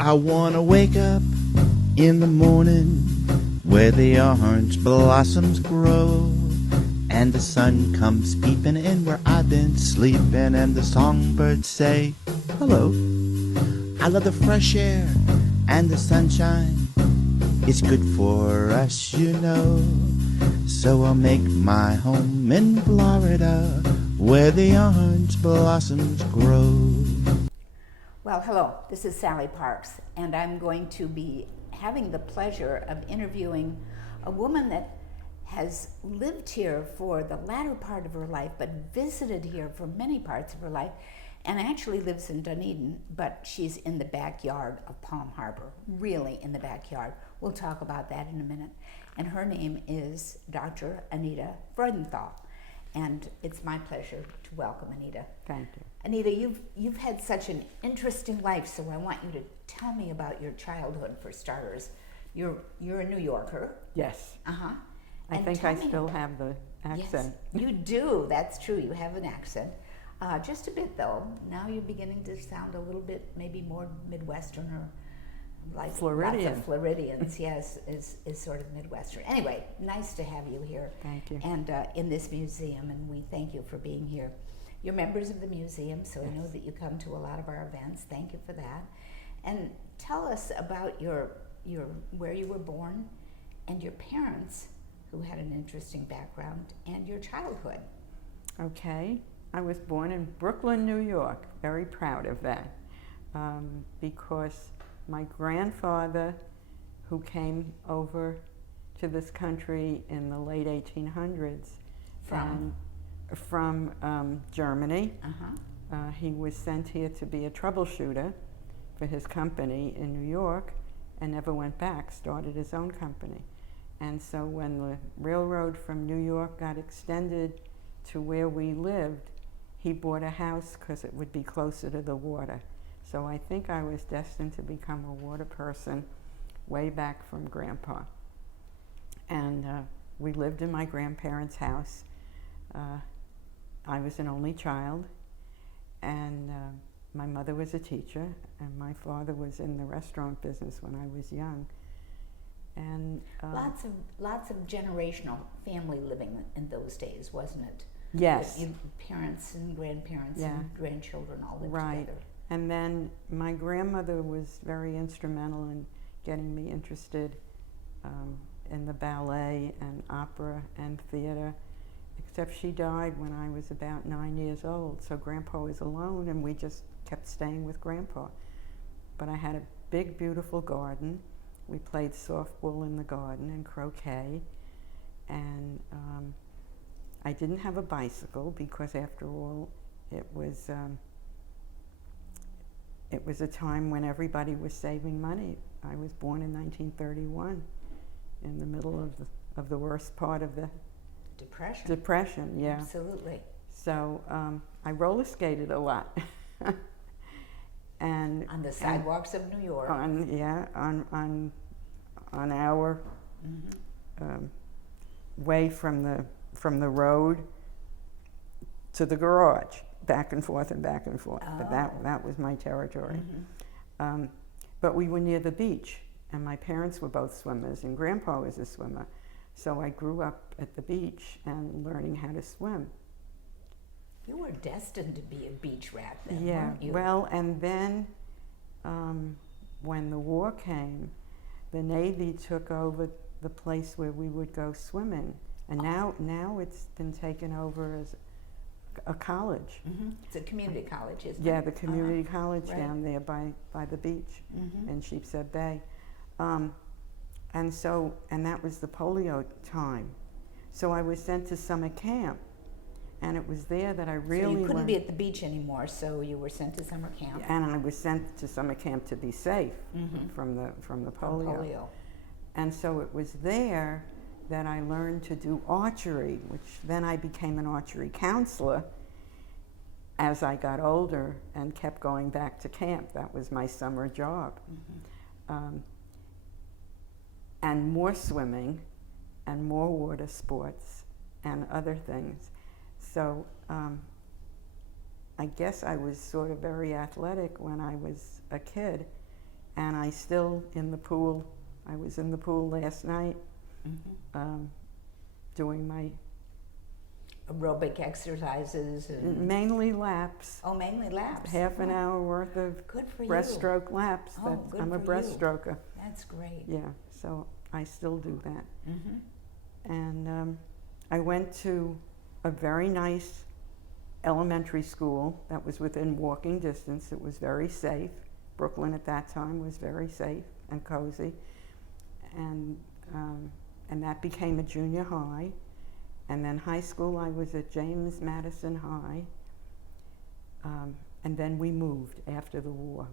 I wanna wake up in the morning where the orange blossoms grow, and the sun comes peeping in where I've been sleeping, and the songbirds say hello. I love the fresh air and the sunshine. It's good for us, you know. So I'll make my home in Florida where the orange blossoms grow. Well, hello, this is Sally Parks, and I'm going to be having the pleasure of interviewing a woman that has lived here for the latter part of her life, but visited here for many parts of her life, and actually lives in Dunedin, but she's in the backyard of Palm Harbor, really in the backyard. We'll talk about that in a minute. And her name is Dr. Anita Freudenthal. And it's my pleasure to welcome Anita. Thank you. Anita, you've had such an interesting life, so I want you to tell me about your childhood for starters. You're a New Yorker. Yes. Uh-huh. I think I still have the accent. Yes, you do. That's true. You have an accent. Just a bit, though. Now you're beginning to sound a little bit maybe more Midwestern, or like Floridian. Lots of Floridians, yes, is sort of Midwestern. Anyway, nice to have you here. Thank you. And in this museum, and we thank you for being here. You're members of the museum, so Yes. I know that you come to a lot of our events. Thank you for that. And tell us about your where you were born and your parents, who had an interesting background, and your childhood. Okay. I was born in Brooklyn, New York. Very proud of that. Because my grandfather, who came over to this country in the late 1800s, from Germany. Uh-huh. He was sent here to be a troubleshooter for his company in New York, and never went back, started his own company. And so when the railroad from New York got extended to where we lived, he bought a house because it would be closer to the water. So I think I was destined to become a water person way back from Grandpa. And we lived in my grandparents' house. I was an only child, and my mother was a teacher, and my father was in the restaurant business when I was young. And lots of generational family living in those days, wasn't it? yes, Parents and grandparents Yeah. and grandchildren all lived Right. together. And then my grandmother was very instrumental in getting me interested in the ballet and opera and theater, except she died when I was about 9 years old. So Grandpa was alone, and we just kept staying with Grandpa. But I had a big, beautiful garden. We played softball in the garden and croquet. And I didn't have a bicycle because, after all, it was a time when everybody was saving money. I was born in 1931, in the middle of the worst part of the Depression. Yeah. Absolutely. So I roller skated a lot. And On the sidewalks of New York. on our Mm-hmm. way from the road to the garage, back and forth and back and forth. But that was my territory. Mm-hmm. But we were near the beach, and my parents were both swimmers, and Grandpa was a swimmer. So I grew up at the beach and learning how to swim. You were destined to be a beach rat then, Yeah, weren't you? well, and then when the war came, the Navy took over the place where we would go swimming. And now it's been taken over as a college. Mm-hmm. It's a community college, isn't it? Yeah, the community college Right. down there by the beach Mm-hmm. in Sheepshead Bay. And that was the polio time. So I was sent to summer camp, and it was there that I really So you couldn't learned. be at the beach anymore, so you were sent to summer camp. And I was sent to summer camp to be safe Mm-hmm. from the From polio. And so it was there that I learned to do archery, which then I became an archery counselor as I got older and kept going back to camp. That was my summer job. Mm-hmm. And more swimming and more water sports and other things. So I guess I was sort of very athletic when I was a kid, and I still in the pool. I was in the pool last night, doing my aerobic exercises. And mainly laps. oh, mainly laps. Half an hour worth of Good for you. breaststroke laps. Oh, good I'm a for you. breaststroker. That's great. Yeah, so I still do that. Mm-hmm. And I went to a very nice elementary school that was within walking distance. It was very safe. Brooklyn at that time was very safe and cozy. And that became a junior high. And then high school, I was at James Madison High. And then we moved after the war.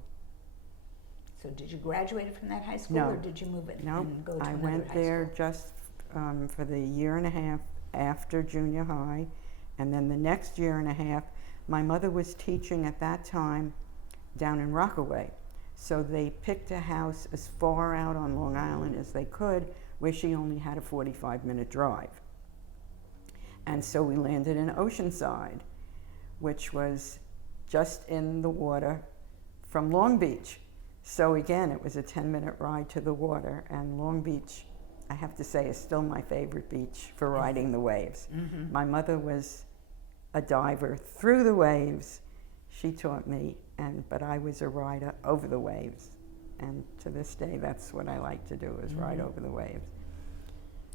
So did you graduate from that high school, No. or did you move it No, and go to I another went high there school? just for the year and a half after junior high. And then the next year and a half, my mother was teaching at that time down in Rockaway. So they picked a house as far out on Long Island as they could, where she only had a 45-minute drive. And so we landed in Oceanside, which was just in the water from Long Beach. So again, it was a 10-minute ride to the water, and Long Beach, I have to say, is still my favorite beach for riding the waves. Mm-hmm. My mother was a diver through the waves. She taught me, but I was a rider over the waves. And to this day, that's what I like to do, is ride over the waves.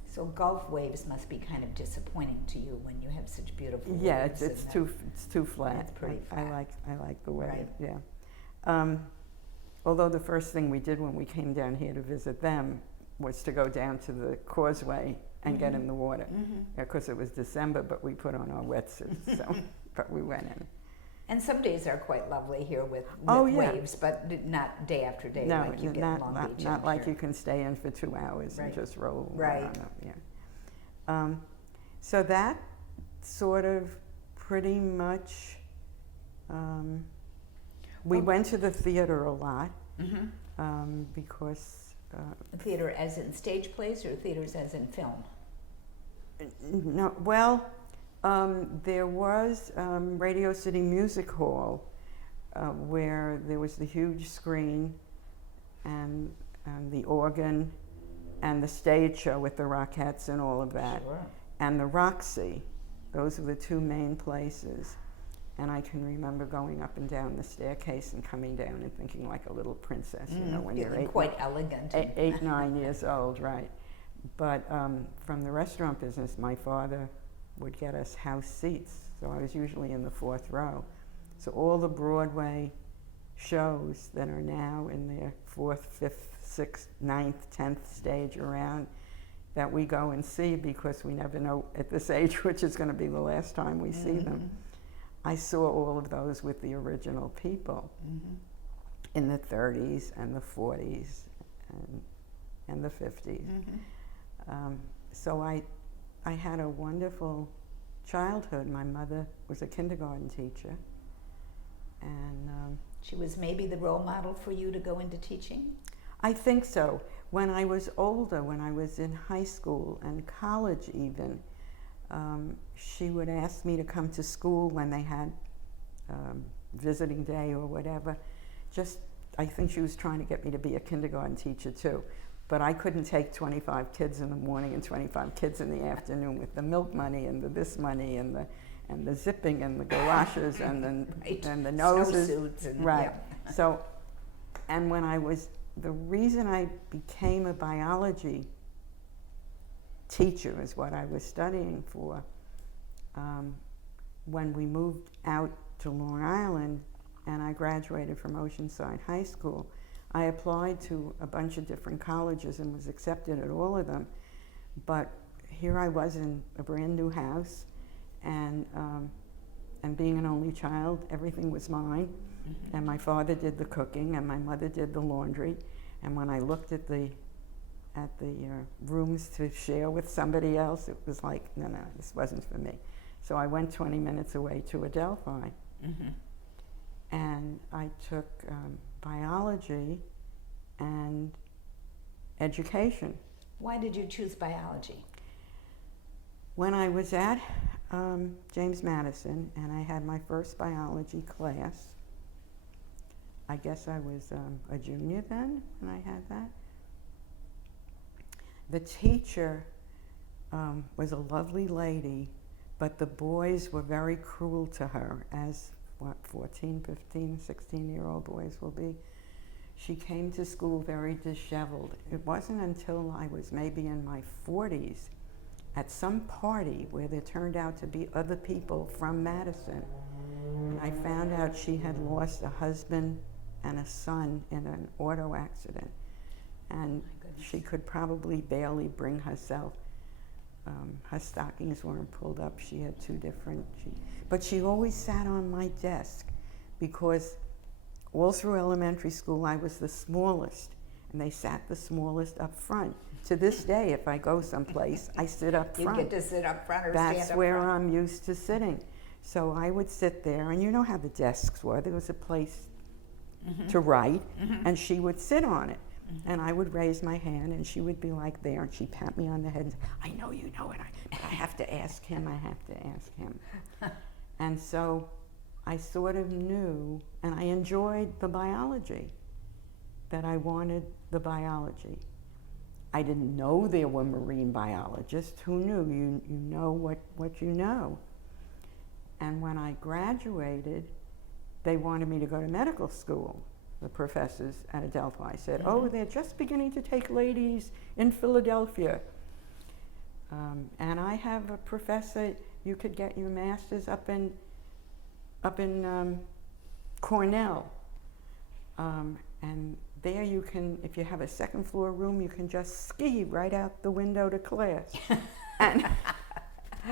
So Gulf waves must be kind of disappointing to you when you have such beautiful Yeah, waves. it's too flat. It's pretty I flat. like the wave. Right. Yeah. Although the first thing we did when we came down here to visit them was to go down to the causeway and get in the water. Of course, it was December, but we put on our wetsuits. So, but we went in. And some days are quite lovely here with Oh, yeah. waves, but not day after day No, like you get in Long Beach. not I'm like sure. you can stay in for 2 hours Right. and just roll Right. around. Yeah. So that sort of pretty much. We went to the theater a lot because. Theater as in stage plays or theaters as in film? No, well, there was Radio City Music Hall where there was the huge screen and the organ and the stage show with the Rockettes and all of that. Sure. And the Roxy. Those were the two main places. And I can remember going up and down the staircase and coming down and thinking like a little princess, you know, when you're Feeling quite elegant. 8, 9 years old, right? But from the restaurant business, my father would get us house seats. So I was usually in the 4th row. So all the Broadway shows that are now in their 4th, 5th, 6th, 9th, 10th stage around that we go and see because we never know at this age which is going to be the last time we see them. I saw all of those with the original people in the 30s and the 40s and the 50s. So I had a wonderful childhood. My mother was a kindergarten teacher, and She was maybe the role model for you to go into teaching? I think so. When I was older, when I was in high school and college even, she would ask me to come to school when they had visiting day or whatever. I think she was trying to get me to be a kindergarten teacher too. But I couldn't take 25 kids in the morning and 25 kids in the afternoon with the milk money and the this money and the zipping and the galoshes and the noses. Snowsuits and, right. yeah. So, and the reason I became a biology teacher is what I was studying for. When we moved out to Long Island and I graduated from Oceanside High School, I applied to a bunch of different colleges and was accepted at all of them. But here I was in a brand new house, and being an only child, everything was mine. And my father did the cooking, and my mother did the laundry. And when I looked at the rooms to share with somebody else, it was like, no, this wasn't for me. So I went 20 minutes away to Adelphi, and I took biology and education. Why did you choose biology? When I was at James Madison and I had my first biology class, I guess I was a junior then when I had that. The teacher was a lovely lady, but the boys were very cruel to her, as 14, 15, 16-year-old boys will be. She came to school very disheveled. It wasn't until I was maybe in my 40s at some party where there turned out to be other people from Madison, and I found out she had lost a husband and a son in an auto accident, and she could probably barely bring herself. Her stockings weren't pulled up. She had two different, but she always sat on my desk because all through elementary school I was the smallest, and they sat the smallest up front. To this day, if I go someplace, I sit up front. You get to sit up front or stand up front. That's where I'm used to sitting. So I would sit there, and you know how the desks were. There was a place to write, and she would sit on it. And I would raise my hand, and she would be like there, and she'd pat me on the head and say, I know you know it, but I have to ask him, I have to ask him. And so I sort of knew, and I enjoyed the biology, that I wanted the biology. I didn't know there were marine biologists. Who knew? You know what you know. And when I graduated, they wanted me to go to medical school. The professors at Adelphi said, oh, they're just beginning to take ladies in Philadelphia. And I have a professor, you could get your master's up in Cornell. And there you can, if you have a second floor room, you can just ski right out the window to class. And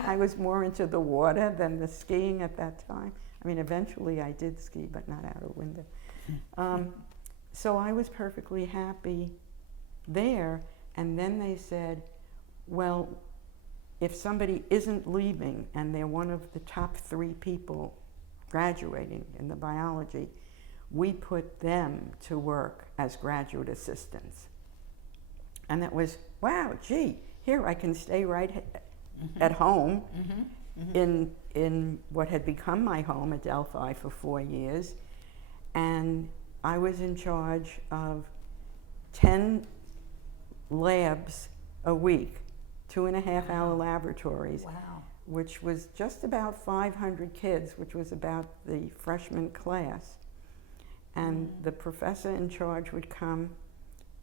I was more into the water than the skiing at that time. I mean, eventually I did ski, but not out a window. So I was perfectly happy there, and then they said, well, if somebody isn't leaving and they're one of the top 3 people graduating in the biology, we put them to work as graduate assistants. And that was, wow, gee, here I can stay right at home in what had become my home at Adelphi for 4 years. And I was in charge of 10 labs a week, 2.5-hour laboratories, which was just about 500 kids, which was about the freshman class. And the professor in charge would come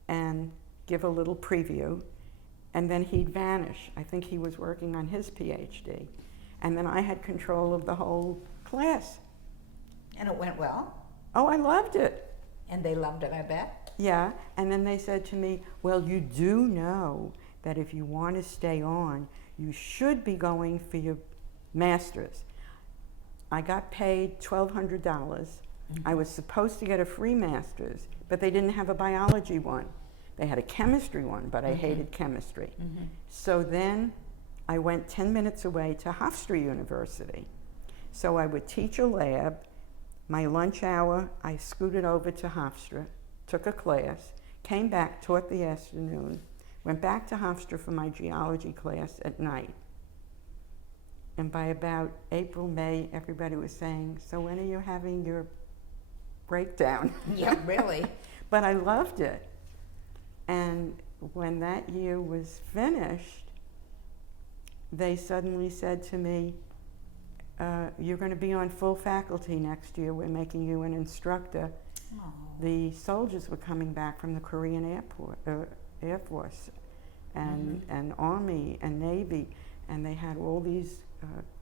and give a little preview, and then he'd vanish. I think he was working on his PhD. And then I had control of the whole class. And it went well? Oh, I loved it. And they loved it, I bet? Yeah, and then they said to me, well, you do know that if you want to stay on, you should be going for your master's. I got paid $1,200. I was supposed to get a free master's, but they didn't have a biology one. They had a chemistry one, but I hated chemistry. So then I went 10 minutes away to Hofstra University. So I would teach a lab. My lunch hour, I scooted over to Hofstra, took a class, came back, taught the afternoon, went back to Hofstra for my geology class at night. And by about April, May, everybody was saying, so when are you having your breakdown? Yeah, really. But I loved it. And when that year was finished, they suddenly said to me, you're going to be on full faculty next year. We're making you an instructor. Oh. The soldiers were coming back from the Korean Air Force and Army and Navy, and they had all these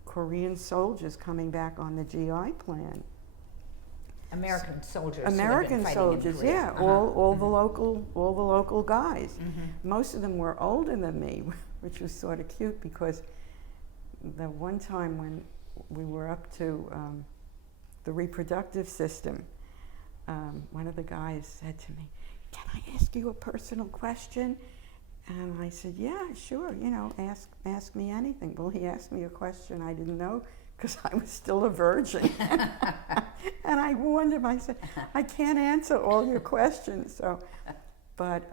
Korean soldiers coming back on the GI plan. American soldiers. American soldiers, yeah, all the local guys. Most of them were older than me, which was sort of cute because the one time when we were up to the reproductive system, one of the guys said to me, "Can I ask you a personal question?" And I said, "Yeah, sure. You know, ask me anything." Well, he asked me a question I didn't know because I was still a virgin, and I warned him. I said, "I can't answer all your questions." So, but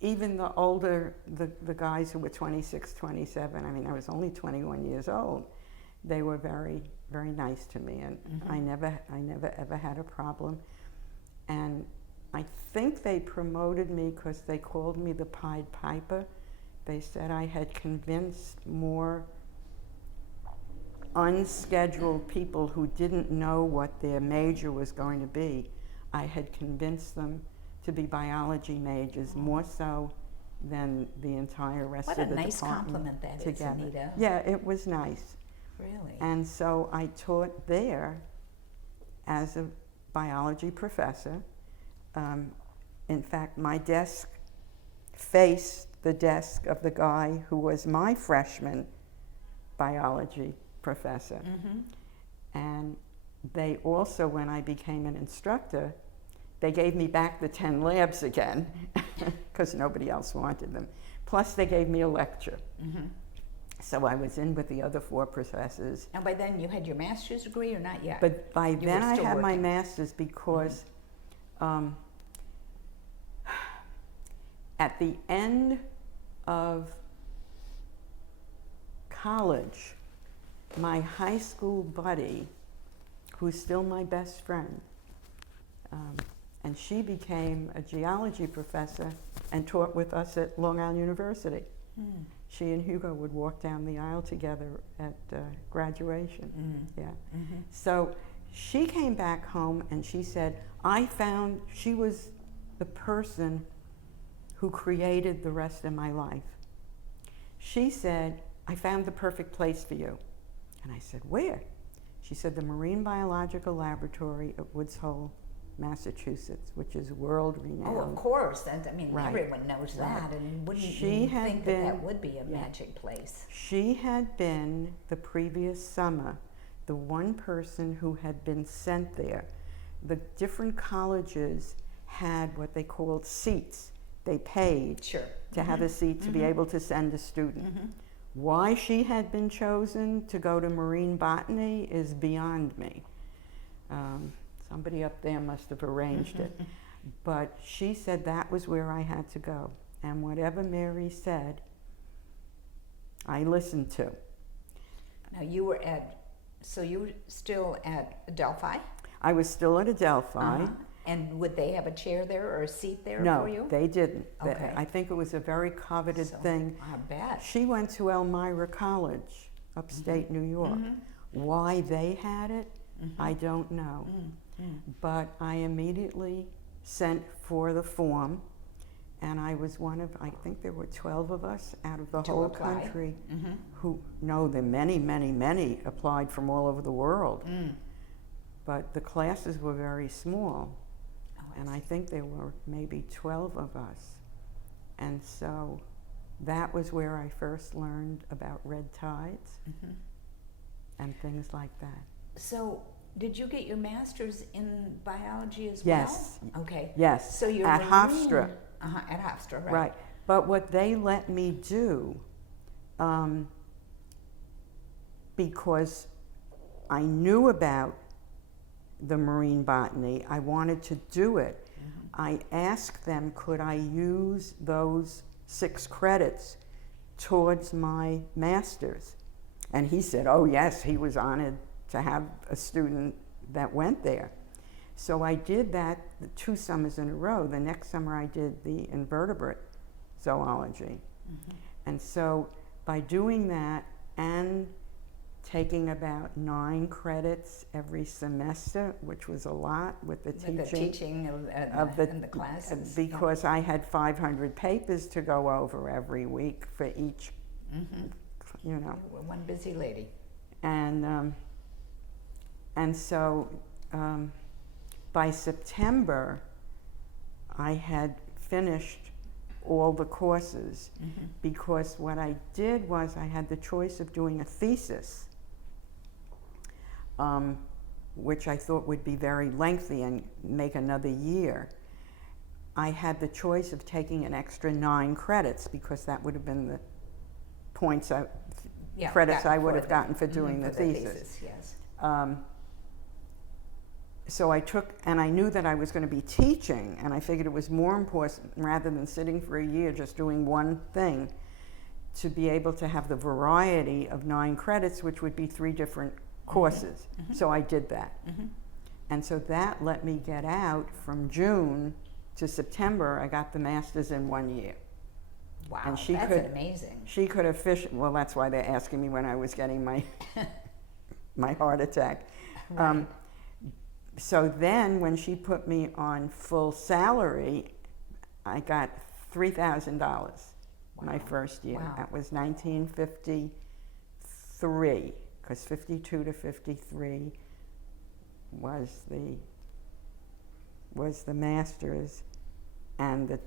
even the older, the guys who were 26, 27, I mean, I was only 21 years old, they were very very nice to me, and I never ever had a problem. And I think they promoted me because they called me the Pied Piper. They said I had convinced more unscheduled people who didn't know what their major was going to be. I had convinced them to be biology majors, more so than the entire rest What of a the nice department compliment that is, together. Anita. Yeah, it was nice. Really? And so I taught there as a biology professor. In fact, my desk faced the desk of the guy who was my freshman biology professor. And they also, when I became an instructor, they gave me back the 10 labs again because nobody else wanted them. Plus they gave me a lecture. So I was in with the other 4 professors. And by then you had your master's degree or not yet? But by You then were I still had my working. master's because at the end of college, my high school buddy, who's still my best friend, and she became a geology professor and taught with us at Long Island University. She and Hugo would walk down the aisle together at graduation. Yeah. So she came back home and she said, she was the person who created the rest of my life. She said, I found the perfect place for you. And I said, where? She said, the Marine Biological Laboratory at Woods Hole, Massachusetts, which is world-renowned. Oh, of course. And, I mean, Right. everyone knows that. And wouldn't She you had think been- that would be a magic place? She had been, the previous summer, the one person who had been sent there. The different colleges had what they called seats. They paid Sure. to have a seat to be able to send a student. Why she had been chosen to go to marine botany is beyond me. Somebody up there must have arranged it. But she said that was where I had to go. And whatever Mary said, I listened to. Now you were so you were still at Delphi? I was still at Adelphi. And would they have a chair there or a seat there No, for you? they didn't. Okay. I think it was a very coveted So, thing. I bet. She went to Elmira College, upstate New York. Why they had it, I don't know. But I immediately sent for the form, and I was one of, I think there were 12 of us out of the To whole apply? country who, no, there many, many, many applied from all over the world. But the classes were very small. And I think there were maybe 12 of us. And so that was where I first learned about red tides and things like that. So did you get your master's in biology as Yes. well? Okay. Yes, So you're at Hofstra. At Hofstra, right. Right. But what they let me do, because I knew about the marine botany, I wanted to do it. I asked them, could I use those 6 credits towards my master's? And he said, oh yes, he was honored to have a student that went there. So I did that 2 summers in a row. The next summer I did the invertebrate zoology. And so by doing that and taking about 9 credits every semester, which was a lot with the teaching. With the teaching of the classes. Because I had 500 papers to go over every week for each, you know. You were one busy lady. And so by September, I had finished all the courses because what I did was I had the choice of doing a thesis, which I thought would be very lengthy and make another year. I had the choice of taking an extra 9 credits because that would have been the points, credits I would have gotten for doing the thesis. Yes. So I took, and I knew that I was going to be teaching, and I figured it was more important, rather than sitting for a year just doing one thing, to be able to have the variety of 9 credits, which would be 3 different courses. So I did that. And so that let me get out from June to September. I got the master's in 1 year. Wow, And that's amazing. She could well, that's why they're asking me when I was getting my my heart attack. Right. So then when she put me on full salary, I got $3,000 my first year. Wow. That was 1953, because 52 to 53 was the master's and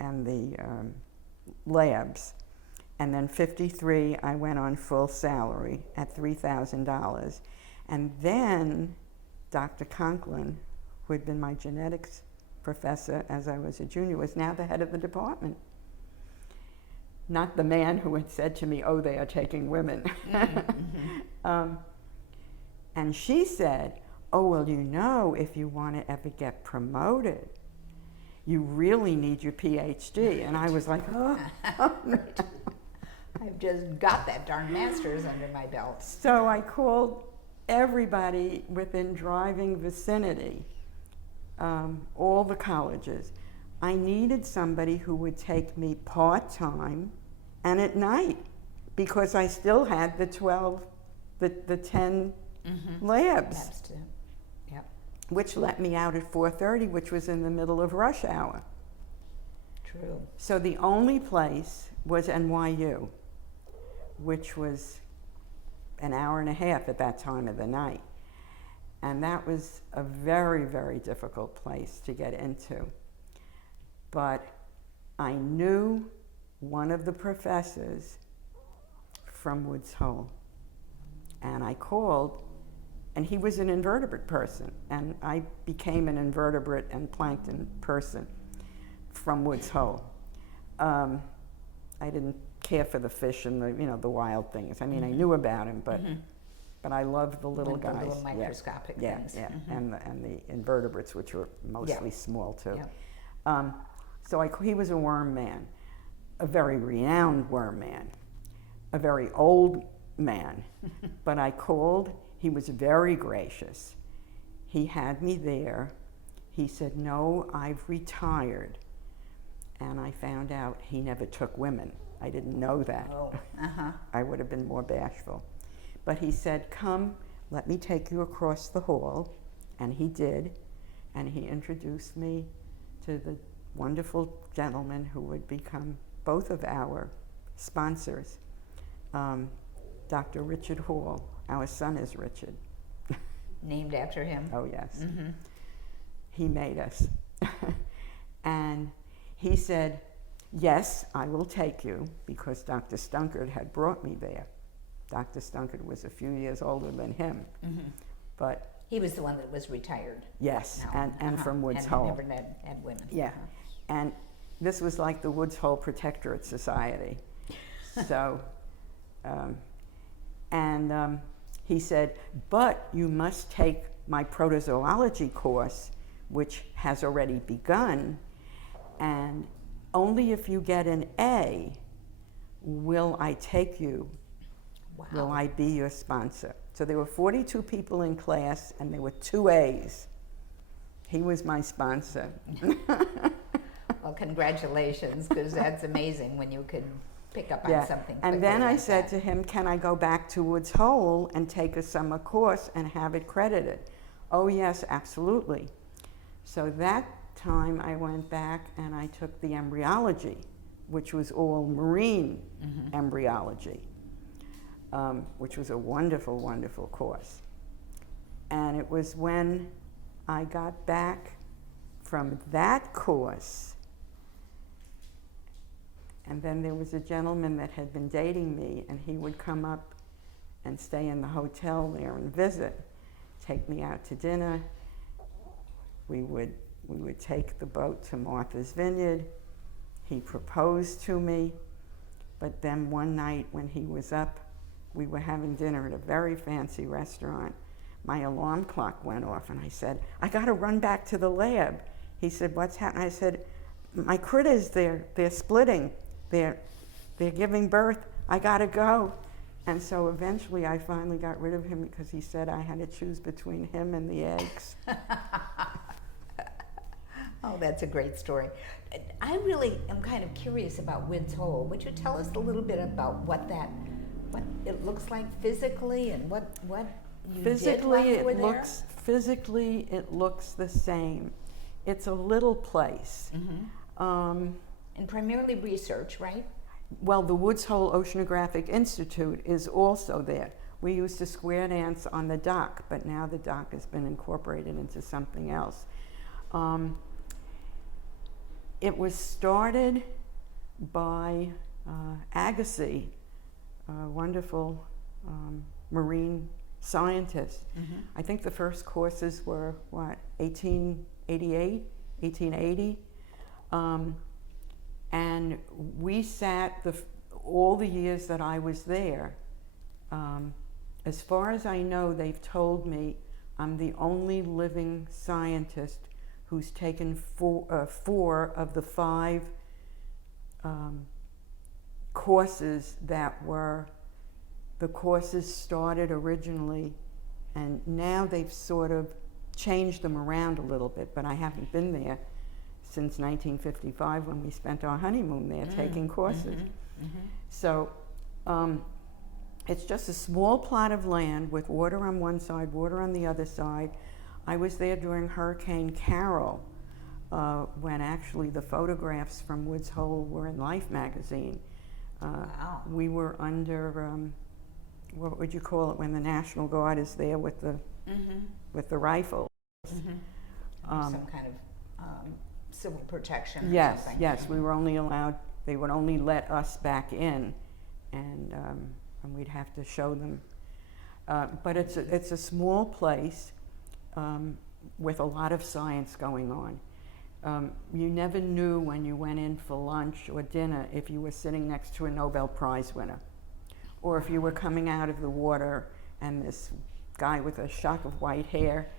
the labs. And then 53, I went on full salary at $3,000. And then Dr. Conklin, who had been my genetics professor as I was a junior, was now the head of the department. Not the man who had said to me, oh, they are taking women. And she said, oh, well, you know, if you want to ever get promoted, you really need your PhD. And I was like, oh. Right. I've just got that darn master's under my belt. So I called everybody within driving vicinity, all the colleges. I needed somebody who would take me part-time and at night, because I still had the 10 labs, Too. Yep. which let me out at 4:30, which was in the middle of rush hour. True. So the only place was NYU, which was an hour and a half at that time of the night. And that was a very, very difficult place to get into. But I knew one of the professors from Woods Hole. And I called, and he was an invertebrate person. And I became an invertebrate and plankton person from Woods Hole. I didn't care for the fish and the wild things. I mean, I knew about them, but I loved the little guys. The little microscopic things. Yeah, and the invertebrates, which were mostly small too. Yeah. So he was a worm man, a very renowned worm man, a very old man. But I called. He was very gracious. He had me there. He said, "No, I've retired." And I found out he never took women. I didn't know that. Oh, I would have been more bashful. But he said, "Come, let me take you across the hall." And he did. And he introduced me to the wonderful gentleman who would become both of our sponsors, Dr. Richard Hall. Our son is Richard. Named after him. Oh, yes. He made us. And he said, "Yes, I will take you," because Dr. Stunkard had brought me there. Dr. Stunkard was a few years older than him. But he was the one that was retired. yes, No. and from Woods and Hole. never had women. Yeah. And this was like the Woods Hole Protectorate Society. So, he said, "But you must take my protozoology course, which has already begun, and only if you get an A will I take you, Wow. will I be your sponsor." So there were 42 people in class, and there were 2 A's. He was my sponsor. Well, congratulations, because that's amazing when you can pick up on something quickly. And then I like said that. to him, "Can I go back to Woods Hole and take a summer course and have it credited?" "Oh, yes, absolutely." So that time I went back and I took the embryology, which was all marine embryology, which was a wonderful, wonderful course. And it was when I got back from that course, and then there was a gentleman that had been dating me, and he would come up and stay in the hotel there and visit, take me out to dinner. We would take the boat to Martha's Vineyard. He proposed to me, but then one night when he was up, we were having dinner at a very fancy restaurant. My alarm clock went off, and I said, "I got to run back to the lab." He said, "What's happening?" I said, "My critters, they're splitting. They're giving birth. I got to go." And so eventually I finally got rid of him because he said I had to choose between him and the eggs. Oh, that's a great story. I really am kind of curious about Woods Hole. Would you tell us a little bit about what it looks like physically and what you did while you were there? Physically, it looks the same. It's a little place. And primarily research, right? Well, the Woods Hole Oceanographic Institute is also there. We used to square dance on the dock, but now the dock has been incorporated into something else. It was started by Agassiz, a wonderful marine scientist. I think the first courses were, 1888, 1880? And we sat all the years that I was there. As far as I know, they've told me I'm the only living scientist who's taken four of the 5 courses that were the courses started originally, and now they've sort of changed them around a little bit, but I haven't been there since 1955 when we spent our honeymoon there taking courses. So it's just a small plot of land with water on one side, water on the other side. I was there during Hurricane Carol, when actually the photographs from Woods Hole were in Life magazine. Wow. We were under, what would you call it when the National Guard is there with the rifles? Some kind of civil protection or Yes, something. yes, we were only allowed, they would only let us back in, and we'd have to show them. But it's a small place with a lot of science going on. You never knew when you went in for lunch or dinner if you were sitting next to a Nobel Prize winner, or if you were coming out of the water and this guy with a shock of white hair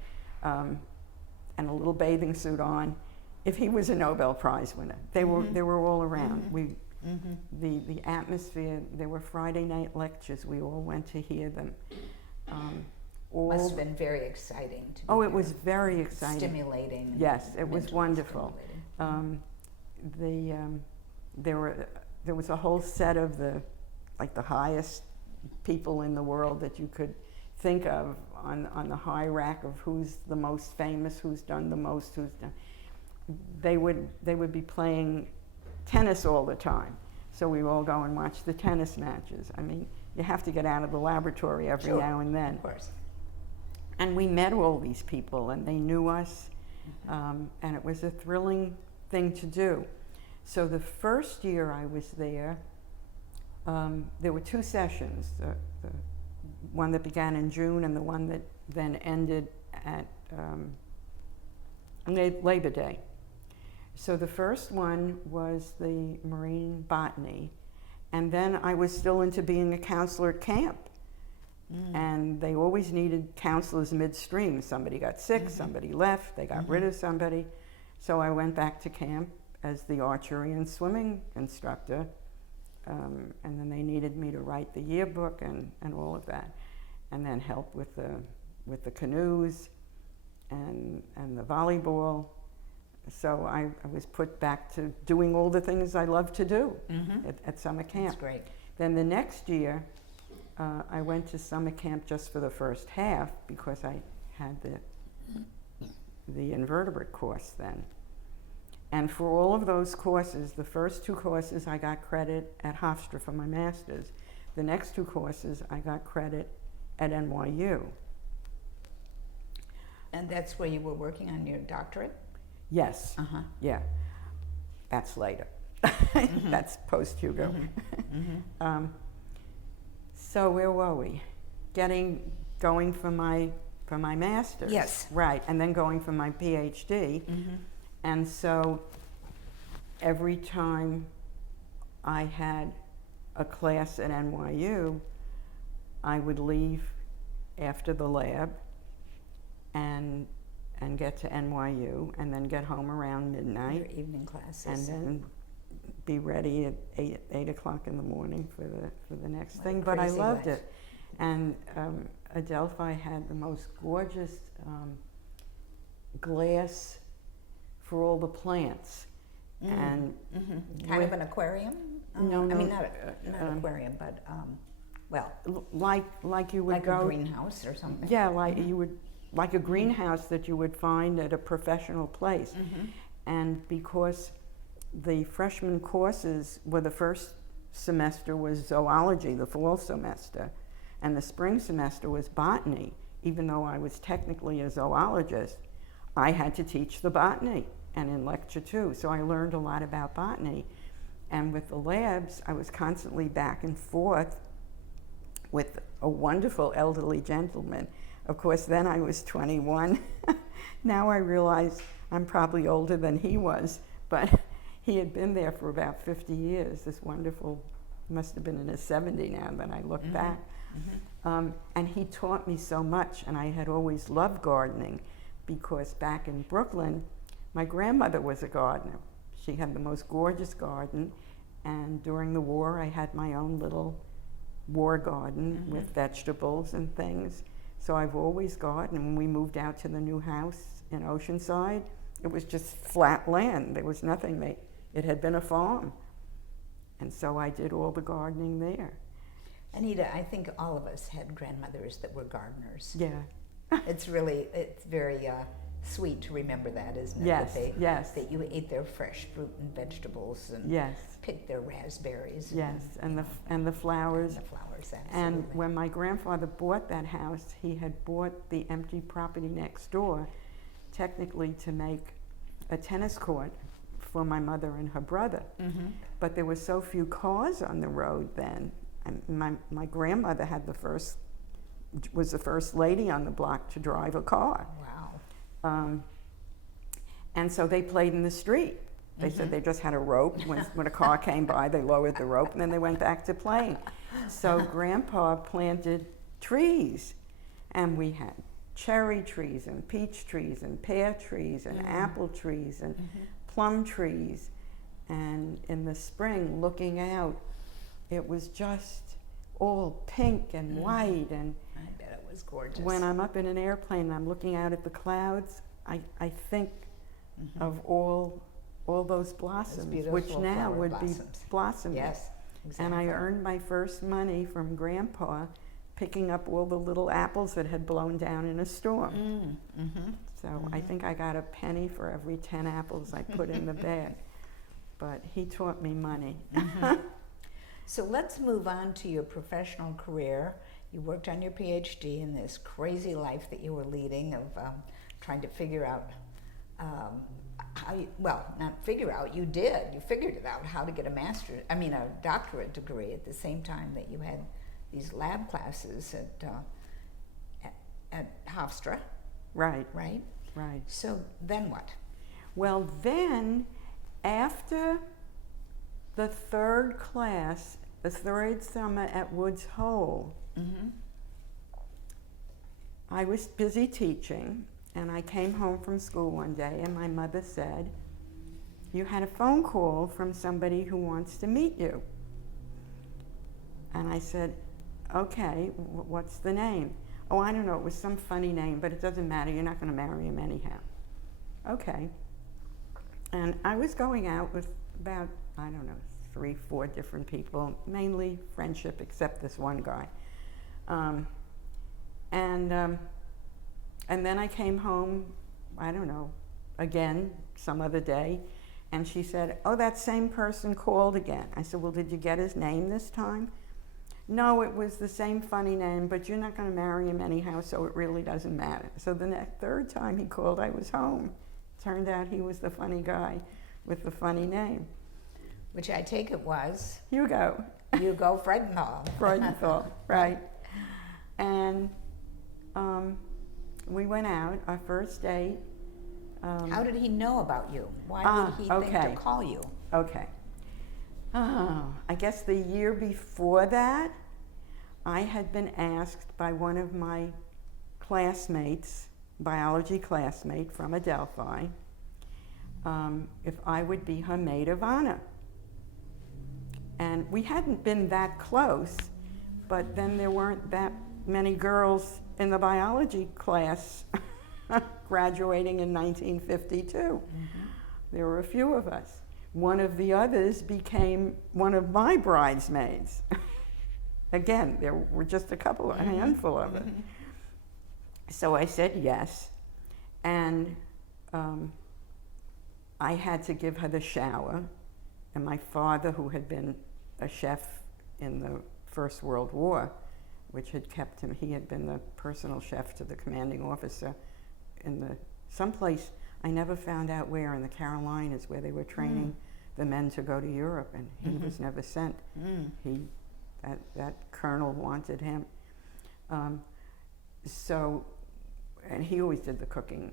and a little bathing suit on, if he was a Nobel Prize winner. They were all around. The atmosphere, there were Friday night lectures. We all went to hear them. Must have been very exciting to be Oh, it there. was very exciting. Stimulating. Yes, it was mentally wonderful. stimulating. There was a whole set of the highest people in the world that you could think of on the high rack of who's the most famous, who's done the most, who's done. They would be playing tennis all the time, so we all go and watch the tennis matches. I mean, you have to get out of the laboratory every now and then. Of course. And we met all these people, and they knew us, and it was a thrilling thing to do. So the first year I was there, there were 2 sessions, the one that began in June and the one that then ended at Labor Day. So the first one was the marine botany, and then I was still into being a counselor at camp. And they always needed counselors midstream. Somebody got sick, somebody left, they got rid of somebody. So I went back to camp as the archery and swimming instructor. And then they needed me to write the yearbook and all of that. And then help with the canoes and the volleyball. So I was put back to doing all the things I love to do at summer camp. That's great. Then the next year, I went to summer camp just for the first half because I had the invertebrate course then. And for all of those courses, the first 2 courses I got credit at Hofstra for my master's. The next 2 courses I got credit at NYU. And that's where you were working on your doctorate? Yes, yeah, that's later. That's post-Hugo. So where were we? Going for my master's. Yes. Right, and then going for my PhD. And so every time I had a class at NYU, I would leave after the lab and get to NYU and then get home around midnight. Your evening classes. And then be ready at 8 o'clock in the morning for the next What a thing. But I crazy loved life. it. And Adelphi had the most gorgeous glass for all the plants. And Kind of an aquarium? No, I mean, no, not an aquarium, but, well, like you would like go a greenhouse or something. Yeah, like you would, like a greenhouse that you would find at a professional place. And because the freshman courses were, the first semester was zoology, the fall semester, and the spring semester was botany. Even though I was technically a zoologist, I had to teach the botany, and in lecture too. So I learned a lot about botany. And with the labs, I was constantly back and forth with a wonderful elderly gentleman. Of course, then I was 21. Now I realize I'm probably older than he was, but he had been there for about 50 years. This wonderful, must have been in his 70s now that I look back. And he taught me so much, and I had always loved gardening because back in Brooklyn, my grandmother was a gardener. She had the most gorgeous garden, and during the war, I had my own little war garden with vegetables and things. So I've always gardened. When we moved out to the new house in Oceanside, it was just flat land. There was nothing. It had been a farm. And so I did all the gardening there. Anita, I think all of us had grandmothers that were gardeners. Yeah. It's very sweet to remember that, isn't it? Yes, That yes. That you ate their fresh fruit and vegetables and Yes. picked their raspberries. Yes, and the flowers. And the flowers, absolutely. And when my grandfather bought that house, he had bought the empty property next door, technically to make a tennis court for my mother and her brother. But there were so few cars on the road then. And my grandmother was the first lady on the block to drive a car. Wow. And so they played in the street. They said they just had a rope. When a car came by, they lowered the rope, and then they went back to playing. So Grandpa planted trees, and we had cherry trees and peach trees and pear trees and apple trees and plum trees. And in the spring, looking out, it was just all pink and white. And I bet it was gorgeous. when I'm up in an airplane and I'm looking out at the clouds, I think of all those blossoms, beautiful which now flower would blossoms. be blossoming. Yes, exactly. And I earned my first money from Grandpa picking up all the little apples that had blown down in a storm. So I think I got a penny for every 10 apples I put in the bag. But he taught me money. So let's move on to your professional career. You worked on your PhD in this crazy life that you were leading of trying to figure out you did. You figured it out, how to get a doctorate degree at the same time that you had these lab classes at Hofstra. Right. Right? Right. So then what? Well, then, after the third class, the third summer at Woods Hole, I was busy teaching, and I came home from school one day, and my mother said, "You had a phone call from somebody who wants to meet you." And I said, "Okay, what's the name?" "Oh, I don't know, it was some funny name, but it doesn't matter, you're not going to marry him anyhow." Okay. And I was going out with about, 3, 4 different people, mainly friendship, except this one guy. And then I came home, again, some other day, and she said, "Oh, that same person called again." I said, "Well, did you get his name this time?" "No, it was the same funny name, but you're not going to marry him anyhow, so it really doesn't matter." So the third time he called, I was home. Turned out he was the funny guy with the funny name. Which I take it was Hugo. Hugo Freudenthal. Freudenthal, right. And we went out, our first date. How did he know about you? Why would he think to call you? Okay. I guess the year before that, I had been asked by one of my classmates, biology classmate from Adelphi, if I would be her maid of honor. And we hadn't been that close, but then there weren't that many girls in the biology class graduating in 1952. Mm-hmm. There were a few of us. One of the others became one of my bridesmaids. Again, there were just a handful of us. So I said yes, and I had to give her the shower, and my father, who had been a chef in the First World War, which had kept him, he had been the personal chef to the commanding officer in someplace, I never found out where, in the Carolinas, where they were training the men to go to Europe, and he was never sent. That colonel wanted him. And he always did the cooking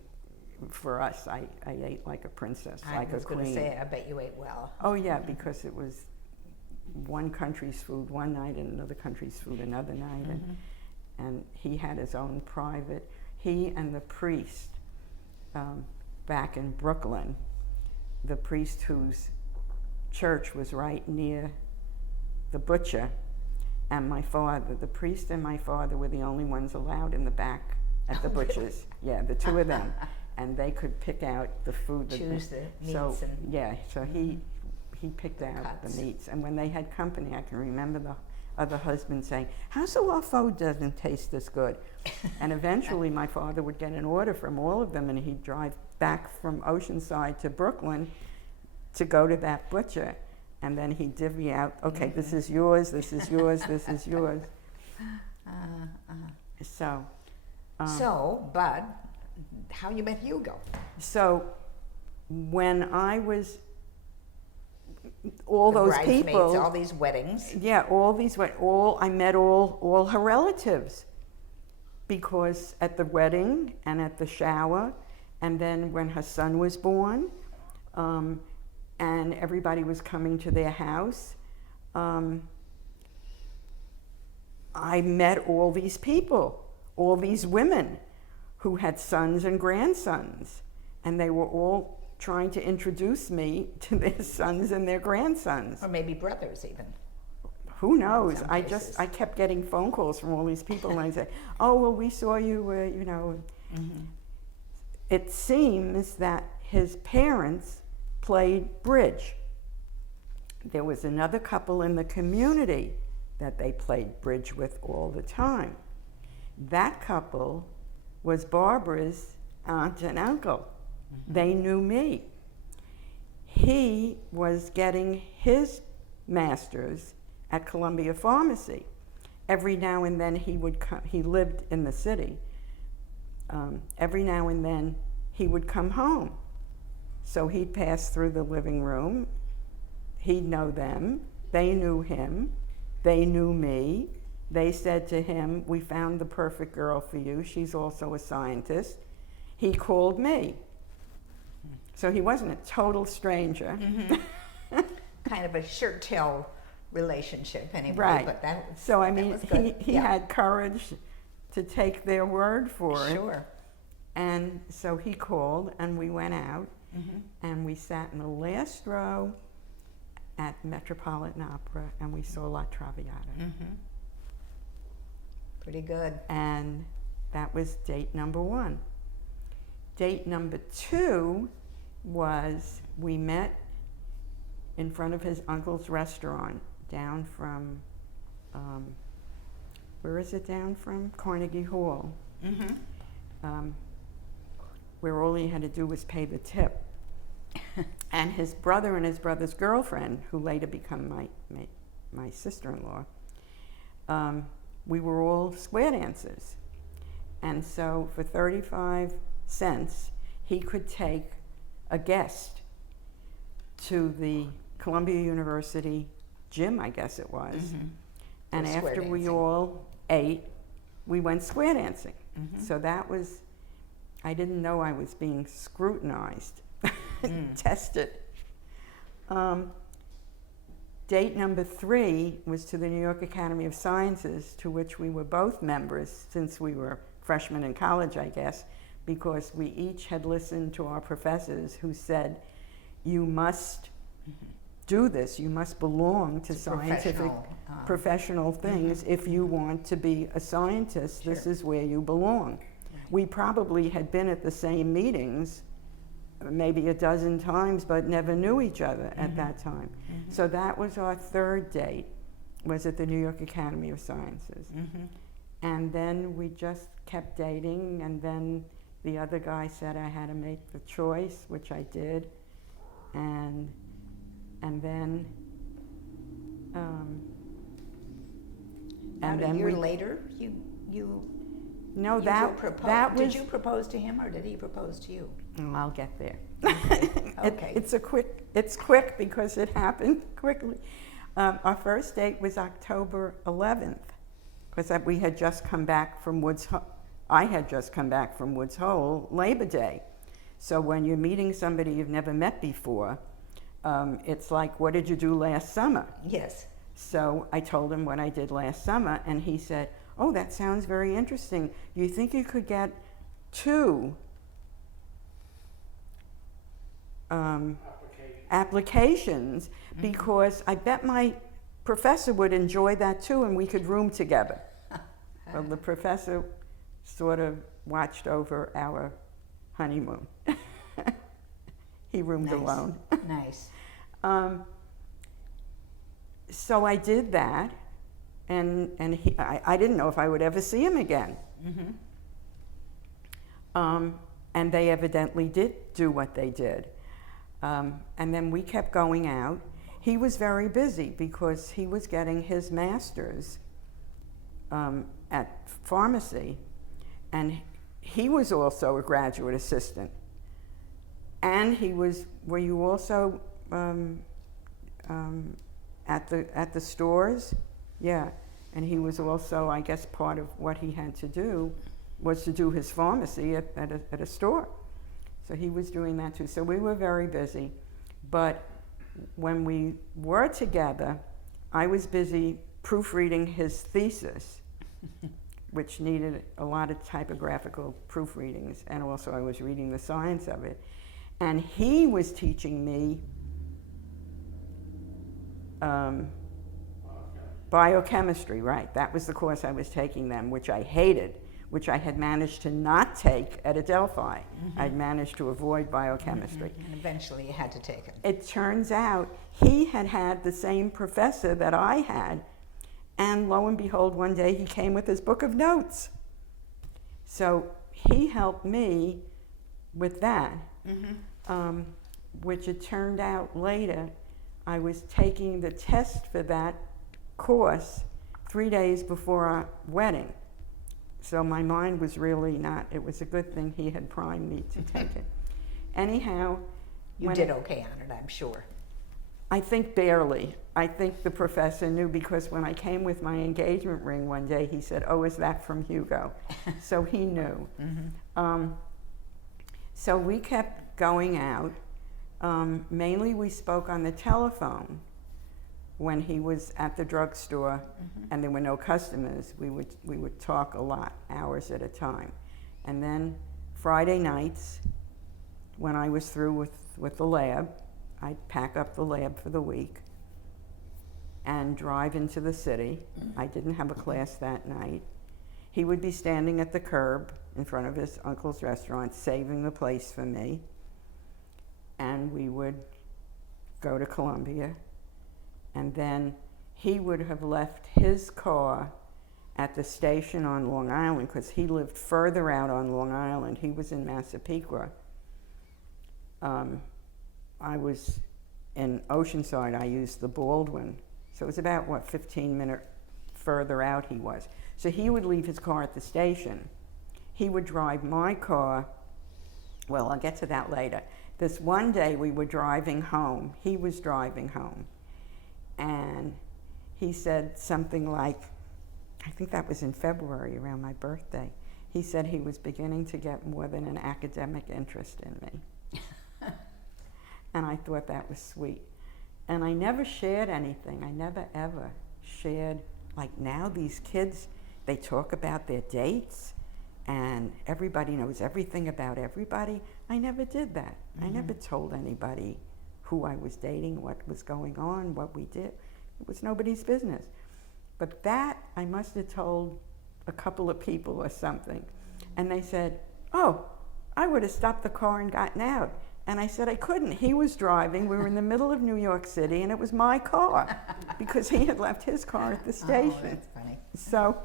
for us. I ate like a princess, like a queen. I was going to say, I bet you ate well. Oh yeah, because it was one country's food one night and another country's food another night. And he had his own private, he and the priest back in Brooklyn, the priest whose church was right near the butcher, and my father, the priest and my father were the only ones allowed in the back at the butcher's. Yeah, the two of them. And they could pick out the food. Choose the meats. So he picked out the meats. And when they had company, I can remember the other husband saying, "How so our food doesn't taste this good?" And eventually my father would get an order from all of them, and he'd drive back from Oceanside to Brooklyn to go to that butcher. And then he'd divvy out, okay, this is yours, this is yours, this is yours. But how you met Hugo? So when I was, all those people, all these weddings. Yeah, I met all her relatives, because at the wedding and at the shower, and then when her son was born, and everybody was coming to their house, I met all these people, all these women who had sons and grandsons, and they were all trying to introduce me to their sons and their grandsons. Or maybe brothers even. Who knows? I kept getting phone calls from all these people, and I said, "Oh, well, we saw you, you know." It seems that his parents played bridge. There was another couple in the community that they played bridge with all the time. That couple was Barbara's aunt and uncle. They knew me. He was getting his master's at Columbia Pharmacy. Every now and then he would come, he lived in the city. Every now and then he would come home. So he'd pass through the living room. He'd know them. They knew him. They knew me. They said to him, "We found the perfect girl for you. She's also a scientist." He called me. So he wasn't a total stranger. Kind of a shirt-tail relationship anyway. Right. But that was, so I mean, he had courage to take their word for it. Sure. And so he called, and we went out, and we sat in the last row at Metropolitan Opera, and we saw La Traviata. Pretty good. And that was date number 1. Date number 2 was we met in front of his uncle's restaurant down from, where is it down from? Carnegie Hall. Where all he had to do was pay the tip. And his brother and his brother's girlfriend, who later became my sister-in-law, we were all square dancers. And so for 35 cents, he could take a guest to the Columbia University gym, I guess it was. And after we all ate, we went square dancing. So that was, I didn't know I was being scrutinized, tested. Date number 3 was to the New York Academy of Sciences, to which we were both members since we were freshmen in college, I guess, because we each had listened to our professors who said, you must do this. You must belong to It's scientific, professional things. Mm-hmm. If you want to be a scientist, Sure. this is where you belong. Right. We probably had been at the same meetings maybe a dozen times, but never knew each other at that time. Mm-hmm. So that was our third date, was at the New York Academy of Sciences. Mm-hmm. And then we just kept dating, and then the other guy said I had to make the choice, which I did. And then About a year later, you no, you that proposed. that was. Did you propose to him, or did he propose to you? Oh, I'll get there. Okay. It's quick because it happened quickly. Our first date was October 11th, because we had just come back from I had just come back from Woods Hole, Labor Day. So when you're meeting somebody you've never met before, it's like, what did you do last summer? Yes. So I told him what I did last summer, and he said, oh, that sounds very interesting. You think you could get 2 applications, because I bet my professor would enjoy that too, and we could room together. Well, the professor sort of watched over our honeymoon. He roomed alone. Nice. So I did that, and I didn't know if I would ever see him again. Mm-hmm. And they evidently did do what they did. And then we kept going out. He was very busy because he was getting his master's at pharmacy, and he was also a graduate assistant. And he was, were you also at the stores? Yeah, and he was also, I guess, part of what he had to do was to do his pharmacy at a store. So he was doing that too. So we were very busy. But when we were together, I was busy proofreading his thesis, which needed a lot of typographical proofreadings, and also I was reading the science of it. And he was teaching me biochemistry, right? That was the course I was taking then, which I hated, which I had managed to not take at Adelphi. Mm-hmm. I'd managed to avoid biochemistry. And eventually you had to take it. It turns out he had the same professor that I had, and lo and behold, one day he came with his book of notes. So he helped me with that, which it turned out later I was taking the test for that course 3 days before our wedding. So my mind was really not, it was a good thing he had primed me to take it. Anyhow. You did okay on it, I'm sure. I think barely. I think the professor knew, because when I came with my engagement ring one day, he said, oh, is that from Hugo? So he knew. So we kept going out. Mainly we spoke on the telephone when he was at the drugstore and there were no customers. We would talk a lot, hours at a time. And then Friday nights, when I was through with the lab, I'd pack up the lab for the week and drive into the city. I didn't have a class that night. He would be standing at the curb in front of his uncle's restaurant, saving the place for me. And we would go to Columbia. And then he would have left his car at the station on Long Island, because he lived further out on Long Island. He was in Massapequa. I was in Oceanside. I used the Baldwin. So it was about, 15-minute further out he was. So he would leave his car at the station. He would drive my car. Well, I'll get to that later. This one day we were driving home. He was driving home. And he said something like, I think that was in February, around my birthday. He said he was beginning to get more than an academic interest in me. And I thought that was sweet. And I never shared anything. I never, ever shared, like now these kids, they talk about their dates and everybody knows everything about everybody. I never did that. I never told anybody who I was dating, what was going on, what we did. It was nobody's business. But that I must have told a couple of people or something. And they said, oh, I would have stopped the car and gotten out. And I said I couldn't. He was driving. We were in the middle of New York City, and it was my car because he had left his car at the station. Oh, that's funny. So,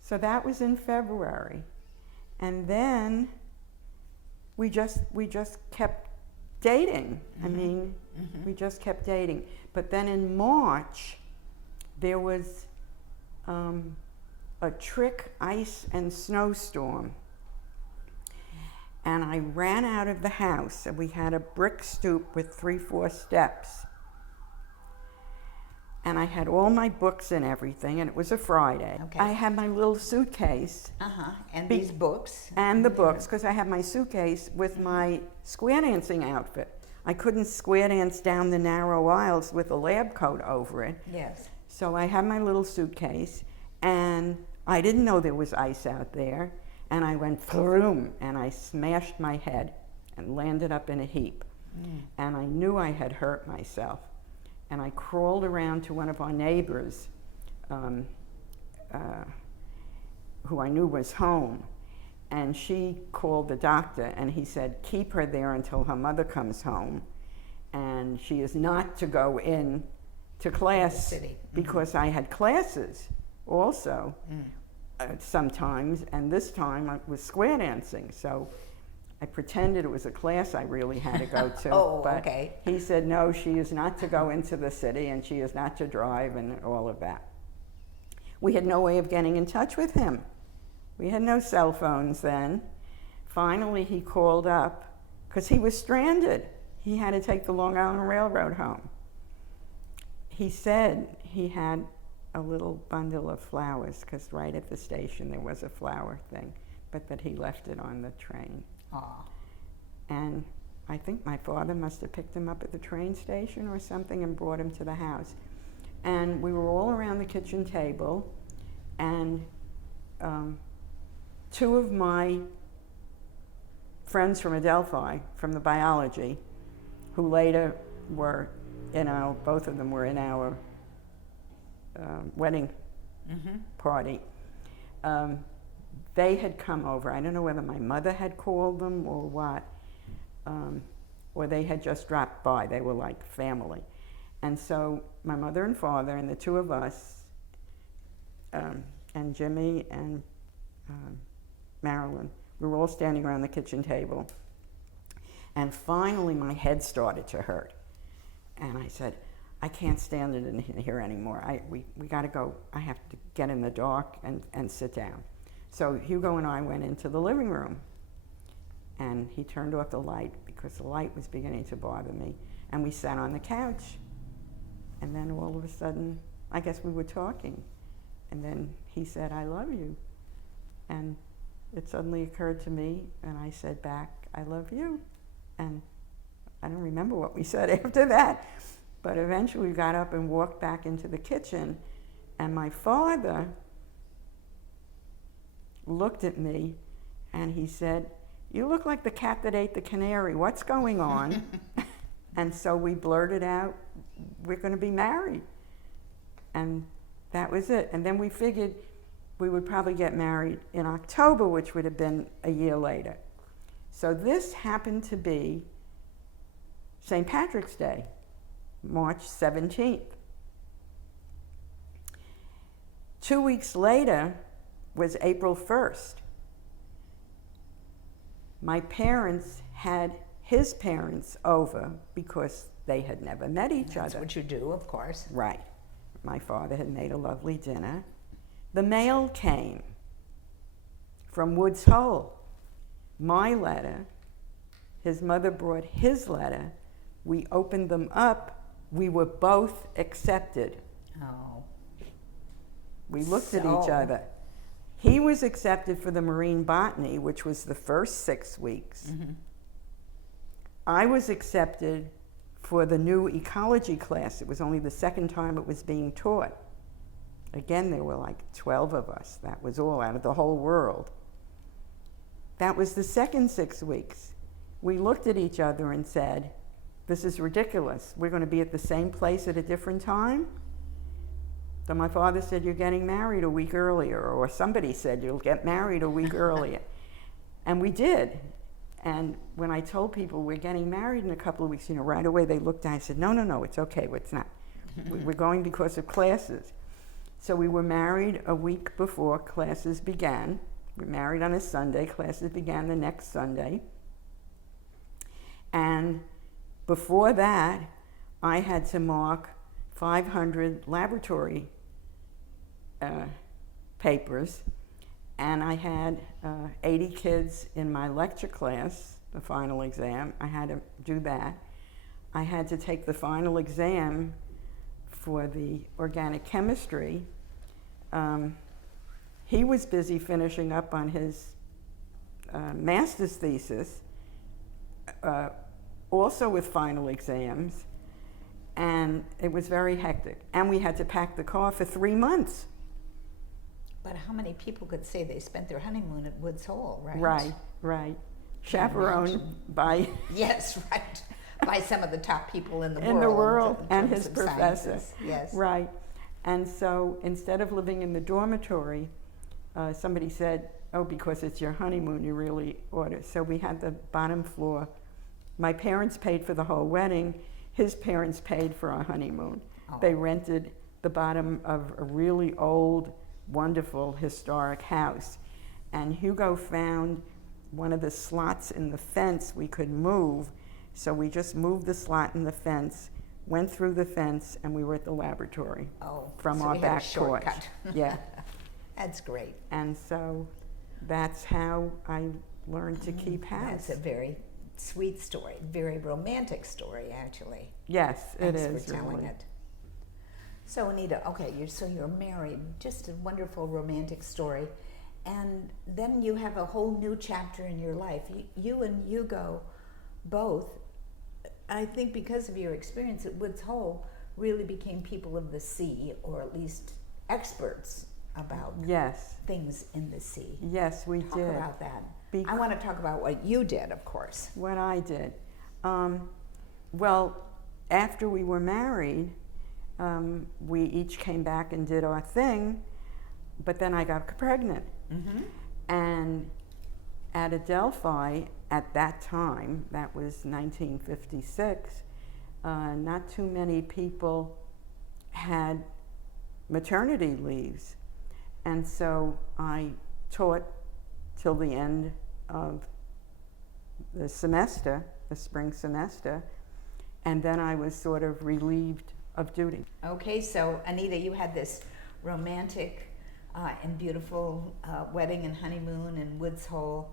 so that was in February, and then we just kept dating. I mean, we just kept dating. But then in March, there was a trick ice and snowstorm. And I ran out of the house, and we had a brick stoop with 3-4 steps. And I had all my books and everything, and it was a Friday. Okay. I had my little suitcase. And these books. And the books, because I had my suitcase with my square dancing outfit. I couldn't square dance down the narrow aisles with a lab coat over it. Yes. So I had my little suitcase, and I didn't know there was ice out there. And I went vroom, and I smashed my head and landed up in a heap. And I knew I had hurt myself. And I crawled around to one of our neighbors, who I knew was home. And she called the doctor, and he said, keep her there until her mother comes home. And she is not to go in to class because I had classes also. Sometimes, and this time I was square dancing, so I pretended it was a class I really had to go to. Okay. He said, no, she is not to go into the city, and she is not to drive, and all of that. We had no way of getting in touch with him. We had no cell phones then. Finally, he called up, because he was stranded. He had to take the Long Island Railroad home. He said he had a little bundle of flowers, because right at the station there was a flower thing, but that he left it on the train. Aw. And I think my father must have picked him up at the train station or something and brought him to the house. And we were all around the kitchen table, and 2 of my friends from Adelphi, from the biology, who later were both of them were in our wedding party. They had come over. I don't know whether my mother had called them or what, or they had just dropped by. They were like family. And so my mother and father and the 2 of us, and Jimmy and Marilyn, we were all standing around the kitchen table. And finally my head started to hurt. And I said, I can't stand it in here anymore. We got to go. I have to get in the dark and sit down. So Hugo and I went into the living room, and he turned off the light because the light was beginning to bother me. And we sat on the couch, and then all of a sudden, I guess we were talking, and then he said, I love you. And it suddenly occurred to me, and I said back, I love you. And I don't remember what we said after that. But eventually we got up and walked back into the kitchen, and my father looked at me and he said, you look like the cat that ate the canary. What's going on? And so we blurted out, we're going to be married. And that was it. And then we figured we would probably get married in October, which would have been a year later. So this happened to be St. Patrick's Day, March 17th. 2 weeks later was April 1st. My parents had his parents over because they had never met each other. That's what you do, of course. Right. My father had made a lovely dinner. The mail came from Woods Hole. My letter, his mother brought his letter. We opened them up. We were both accepted. Oh. We looked at each other. He was accepted for the marine botany, which was the first 6 weeks. Mm-hmm. I was accepted for the new ecology class. It was only the second time it was being taught. Again, there were like 12 of us. That was all out of the whole world. That was the second 6 weeks. We looked at each other and said, this is ridiculous. We're going to be at the same place at a different time. So my father said, you're getting married a week earlier, or somebody said you'll get married a week earlier. And we did. And when I told people we're getting married in a couple of weeks, right away they looked at me and said, no, it's okay, it's not. We're going because of classes. So we were married a week before classes began. We were married on a Sunday, classes began the next Sunday. And before that, I had to mark 500 laboratory papers, and I had 80 kids in my lecture class, the final exam. I had to do that. I had to take the final exam for the organic chemistry. He was busy finishing up on his master's thesis, also with final exams, and it was very hectic. And we had to pack the car for 3 months. But how many people could say they spent their honeymoon at Woods Hole, right? Right. Chaperoned by... Yes, right. By some of the top people in the world. In the world, and his of professor. Sciences. Yes. Right. And so instead of living in the dormitory, somebody said, oh, because it's your honeymoon, you really ought to. So we had the bottom floor. My parents paid for the whole wedding. His parents paid for our honeymoon. Oh. They rented the bottom of a really old, wonderful, historic house. And Hugo found one of the slots in the fence we could move. So we just moved the slot in the fence, went through the fence, and we were at the laboratory from our back porch. Yeah. That's great. And so that's how I learned to keep house. That's a very sweet story, very romantic story, actually. Yes, it is. Thanks for telling really. it. So Anita, okay, you're married, just a wonderful romantic story, and then you have a whole new chapter in your life. You and Hugo both, I think because of your experience at Woods Hole, really became people of the sea, or at least experts about things in the sea. Yes, we did. Talk about that. I want to talk about what you did, of course. What I did. Well, after we were married, we each came back and did our thing, but then I got pregnant. Mm-hmm. And at Adelphi, at that time, that was 1956, not too many people had maternity leaves. And so I taught till the end of the semester, the spring semester, and then I was sort of relieved of duty. Okay, so Anita, you had this romantic and beautiful wedding and honeymoon in Woods Hole,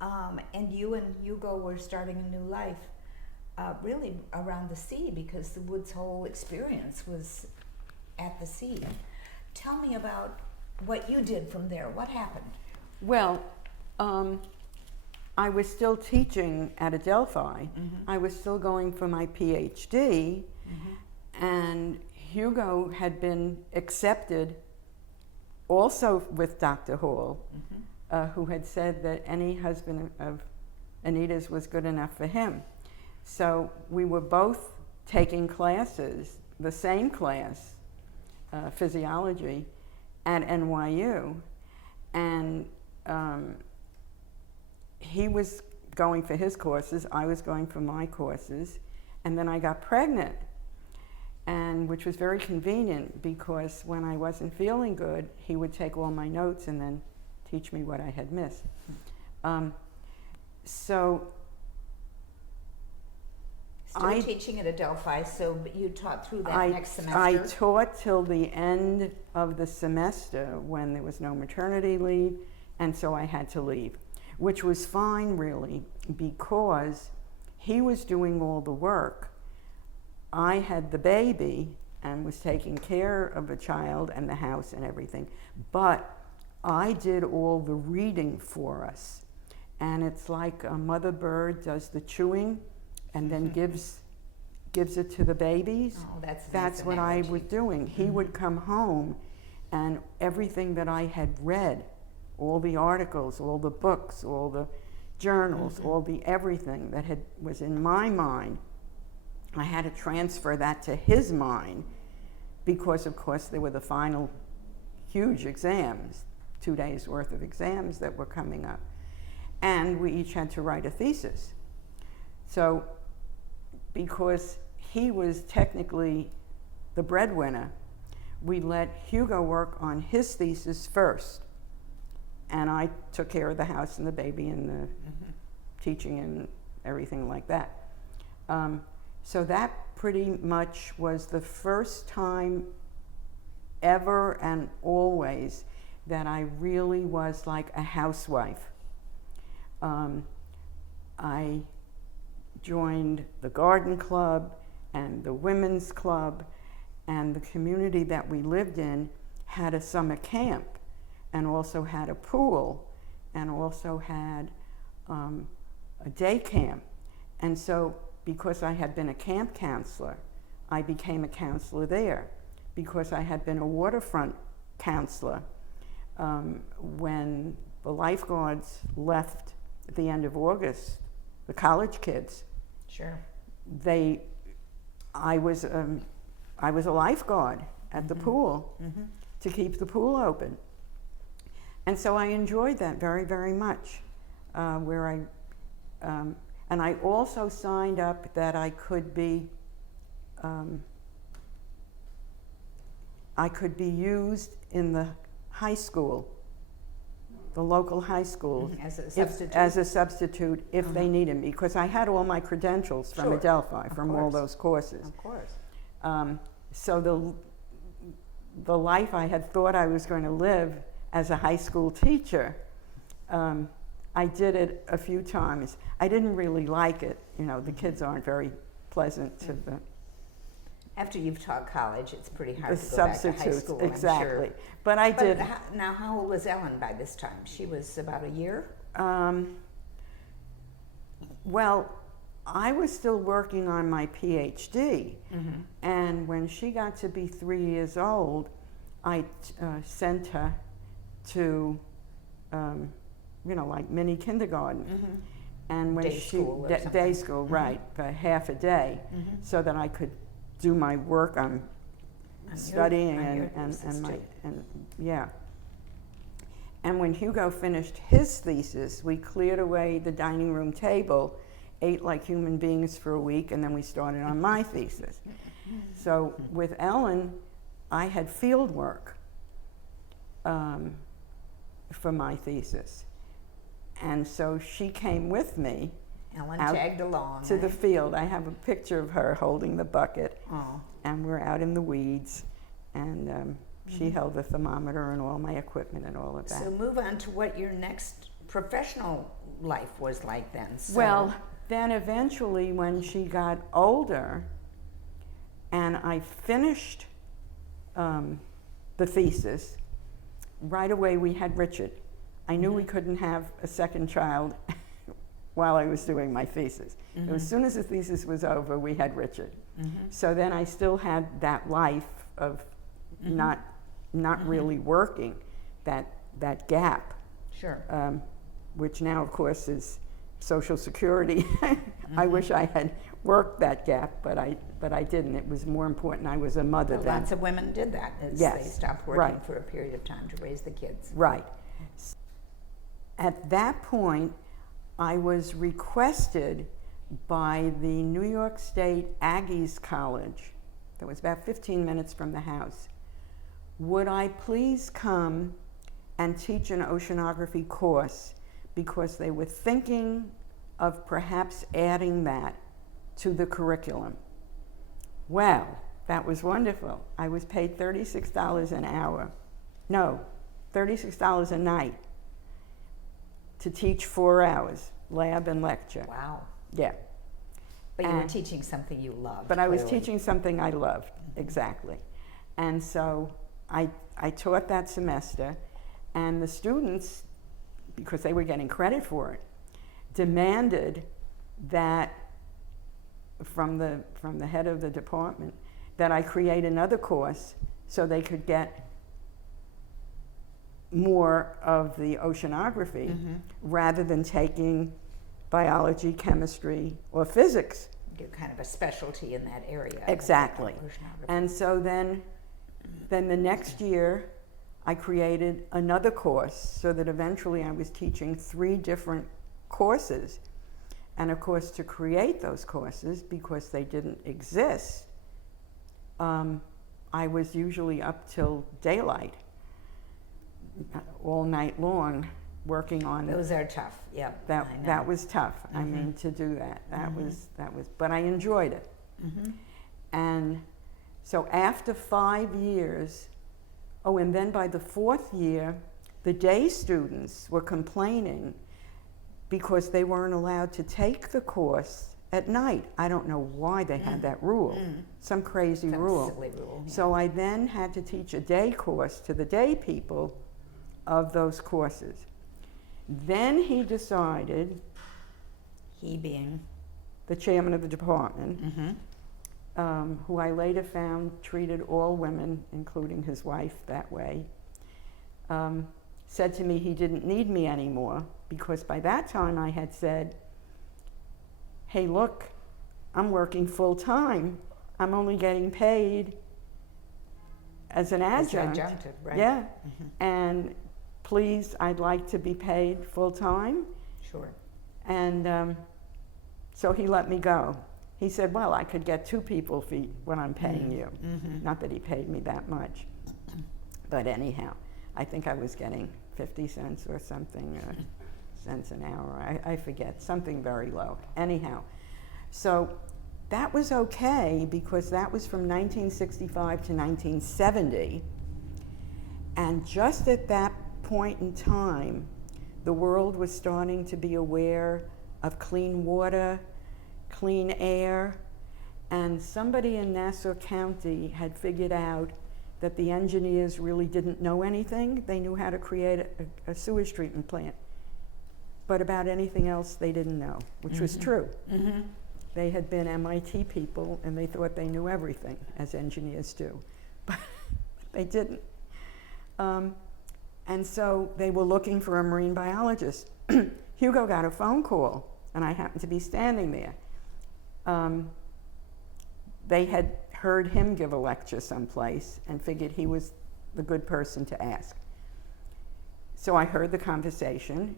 and you and Hugo were starting a new life really around the sea, because the Woods Hole experience was at the sea. Tell me about what you did from there. What happened? Well, I was still teaching at Adelphi. Mm-hmm. I was still going for my PhD, mm-hmm. and Hugo had been accepted also with Dr. Hall, mm-hmm. Who had said that any husband of Anita's was good enough for him. So we were both taking classes, the same class, physiology, at NYU, and he was going for his courses, I was going for my courses, and then I got pregnant, and which was very convenient, because when I wasn't feeling good, he would take all my notes and then teach me what I had missed. Still teaching at Adelphi, so you taught through that next semester? I taught till the end of the semester when there was no maternity leave, and so I had to leave, which was fine, really, because he was doing all the work. I had the baby and was taking care of the child and the house and everything, but I did all the reading for us. And it's like a mother bird does the chewing and then gives it to the babies. Oh, that's what I was doing. He would come home, and everything that I had read, all the articles, all the books, all the journals, all the everything that was in my mind, I had to transfer that to his mind because, of course, there were the final huge exams, 2 days worth of exams that were coming up. And we each had to write a thesis. So because he was technically the breadwinner, we let Hugo work on his thesis first. And I took care of the house and the baby and the teaching and everything like that. So that pretty much was the first time ever and always that I really was like a housewife. I joined the garden club and the women's club, and the community that we lived in had a summer camp and also had a pool and also had a day camp. And so because I had been a camp counselor, I became a counselor there. Because I had been a waterfront counselor, when the lifeguards left at the end of August, the college kids, Sure. I was a lifeguard at the pool to keep the pool open. And so I enjoyed that very, very much, and I also signed up that I could be used in the high school, the local high school, As a substitute? as a substitute if they needed me, because I had all my credentials from Sure. Adelphi, from all course. those courses. Of course. So the life I had thought I was going to live as a high school teacher, I did it a few times. I didn't really like it. You know, the kids aren't very pleasant to the After you've taught college, it's pretty hard the to go back to high substitutes. school, Exactly. I'm sure. But I did. Now, how old was Ellen by this time? She was about a year? Well, I was still working on my PhD, and when she got to be 3 years old, I sent her to, like mini kindergarten. And when Day school or something. day school, right, for half a day, so that I could do my work on studying on your and thesis my too. yeah. And when Hugo finished his thesis, we cleared away the dining room table, ate like human beings for a week, and then we started on my thesis. So with Ellen, I had field work for my thesis. And so she came with me Ellen out tagged along. to the field. I have a picture of her holding the bucket, Oh, and we're out in the weeds, and she held the thermometer and all my equipment and all of that. so move on to what your next professional life was like then. So, Well, then eventually when she got older and I finished the thesis, right away we had Richard. I knew we couldn't have a second child while I was doing my thesis. As soon as the thesis was over, we had Richard. So then I still had that life of not really working, that gap, sure. which now of course is Social Security. I wish I had worked that gap, but I didn't. It was more important. I was a mother Well, then. lots of women did that. As Yes, they stopped working right. for a period of time to raise the kids. Right. At that point, I was requested by the New York State Aggies College, that was about 15 minutes from the house. Would I please come and teach an oceanography course, because they were thinking of perhaps adding that to the curriculum. Well, that was wonderful. I was paid $36 an hour. No, $36 a night to teach 4 hours, lab and lecture. Wow. Yeah. But you were And- teaching something you loved. But I was clearly. teaching something I loved, exactly. And so I taught that semester, and the students, because they were getting credit for it, demanded that from the head of the department that I create another course so they could get more of the oceanography rather than taking biology, chemistry, or physics. get kind of a specialty in that area. Exactly. Oceanography. And so then the next year, I created another course so that eventually I was teaching 3 different courses. And of course, to create those courses, because they didn't exist, I was usually up till daylight, all night long, working on Those are tough. Yeah. that was tough. I mean, to do that was but I enjoyed it. And so after 5 years, and then by the 4th year, the day students were complaining because they weren't allowed to take the course at night. I don't know why they had that rule. Some crazy rule. Silly rule. Yeah. So I then had to teach a day course to the day people of those courses. Then he decided, He being the chairman of the department, who I later found treated all women, including his wife, that way, said to me he didn't need me anymore, because by that time I had said, hey, look, I'm working full time. I'm only getting paid as an adjunct. Right? Yeah. And please, I'd like to be paid full time. Sure. And so he let me go. He said, well, I could get 2 people for what I'm paying you. Not that he paid me that much. But anyhow, I think I was getting 50 cents or something, cents an hour. I forget, something very low. Anyhow, so that was okay, because that was from 1965 to 1970. And just at that point in time, the world was starting to be aware of clean water, clean air, and somebody in Nassau County had figured out that the engineers really didn't know anything. They knew how to create a sewage treatment plant, but about anything else they didn't know, which was true. They had been MIT people and they thought they knew everything, as engineers do, but they didn't. And so they were looking for a marine biologist. Hugo got a phone call, and I happened to be standing there. They had heard him give a lecture someplace and figured he was the good person to ask. So I heard the conversation,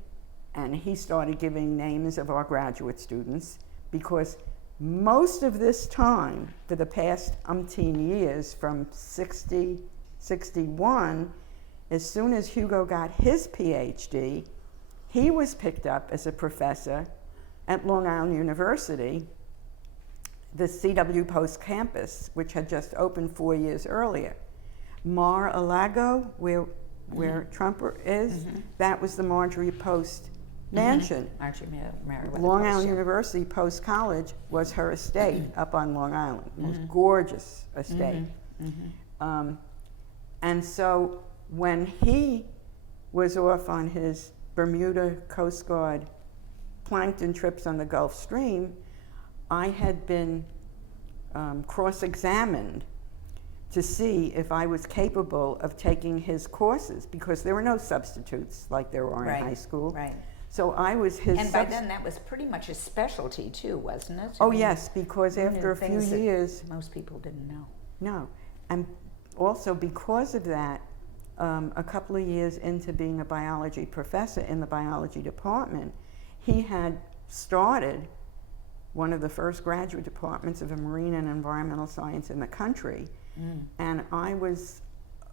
and he started giving names of our graduate students, because most of this time, for the past umpteen years, from 60, 61, as soon as Hugo got his PhD, he was picked up as a professor at Long Island University, the C.W. Post campus, which had just opened 4 years earlier. Mar-a-Lago, where Trump is, that was the Marjorie Post mansion. Long Island University Post College was her estate up on Long Island, most gorgeous estate. And so when he was off on his Bermuda Coast Guard plankton trips on the Gulf Stream, I had been cross-examined to see if I was capable of taking his courses, because there were no substitutes like there were in high school. Right. So I was his And by then that was pretty much a specialty too, wasn't it? Oh yes, because after a few years, most people didn't know. No, and also because of that, a couple of years into being a biology professor in the biology department, he had started one of the first graduate departments of a marine and environmental science in the country. And I was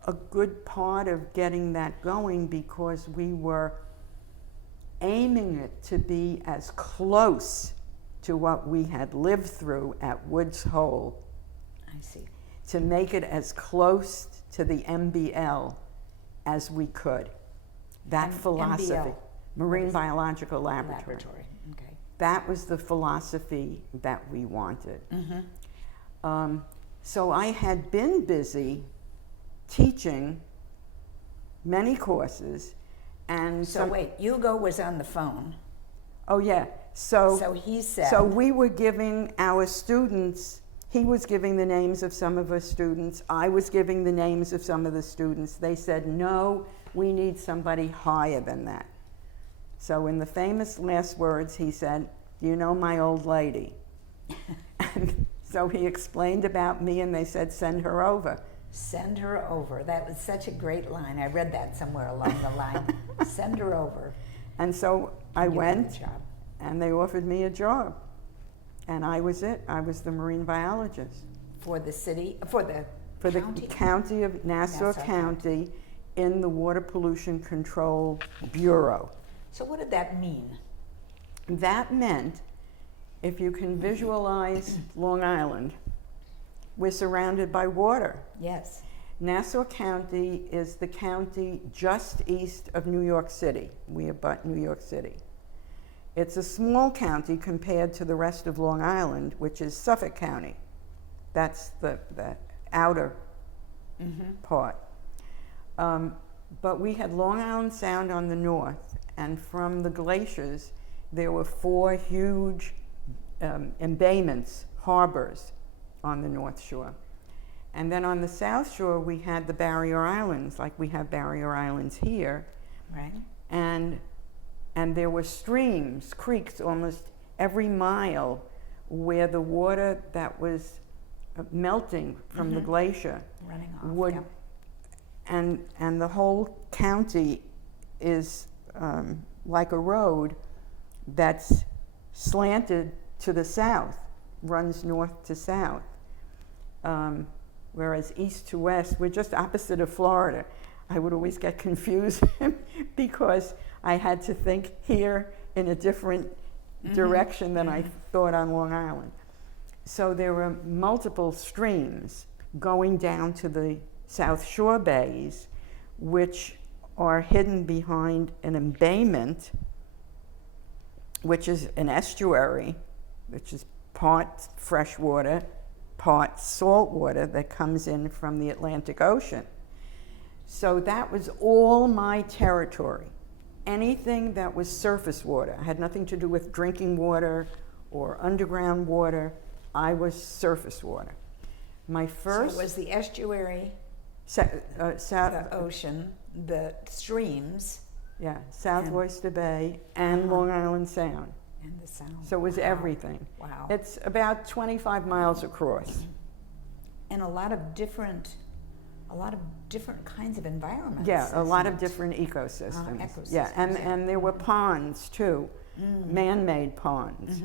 a good part of getting that going, because we were aiming it to be as close to what we had lived through at Woods Hole. I see. To make it as close to the MBL as we could. That philosophy. MBL. Marine Biological Laboratory. Okay. That was the philosophy that we wanted. So I had been busy teaching many courses, and So wait, Hugo was on the phone. Oh yeah, So he said. So we were giving our students, he was giving the names of some of our students, I was giving the names of some of the students. They said, no, we need somebody higher than that. So in the famous last words, he said, do you know my old lady? so he explained about me, and they said, send her over. Send her over. That was such a great line. I read that somewhere along the line. Send her over. And so I You got went, the job. and they offered me a job. And I was it. I was the marine biologist. For the city, for the county? The county of Nassau County in the Water Pollution Control Bureau. So what did that mean? That meant, if you can visualize Long Island, we're surrounded by water. Yes. Nassau County is the county just east of New York City. We abut New York City. It's a small county compared to the rest of Long Island, which is Suffolk County. That's the outer part. But we had Long Island Sound on the north, and from the glaciers, there were 4 huge embayments, harbors on the North Shore. And then on the South Shore, we had the barrier islands, like we have barrier islands here. Right. And there were streams, creeks, almost every mile where the water that was melting from the glacier Running off. would, Yep. and the whole county is like a road that's slanted to the south, runs north to south. Whereas east to west, we're just opposite of Florida. I would always get confused because I had to think here in a different direction than I thought on Long Island. So there were multiple streams going down to the South Shore bays, which are hidden behind an embayment, which is an estuary, which is part fresh water, part salt water that comes in from the Atlantic Ocean. So that was all my territory. Anything that was surface water, I had nothing to do with drinking water or underground water. I was surface water. My first... So it was the estuary, the ocean, the streams. Yeah, South And- Oyster Bay and Long Island Sound. And the sound. So it was everything. Wow. It's about 25 miles across. And a lot of different kinds of environments. Yeah, a lot isn't of it? different ecosystems. Ecosystems, Yeah, and, yeah. and there were ponds too, man-made ponds.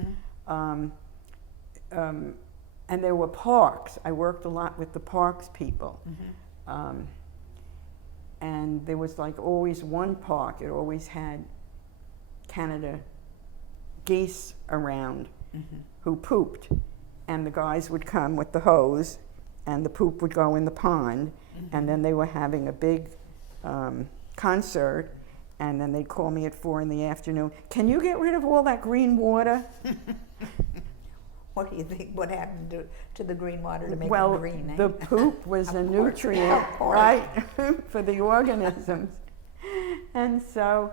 And there were parks. I worked a lot with the parks people. And there was like always one park. It always had Canada geese around who pooped. And the guys would come with the hose and the poop would go in the pond. And then they were having a big concert. And then they'd call me at 4 in the afternoon. Can you get rid of all that green water? What do you think? What happened to the green water to make Well, it green? Eh? the poop was a Of course, nutrient, of course. right, for the organisms. And so,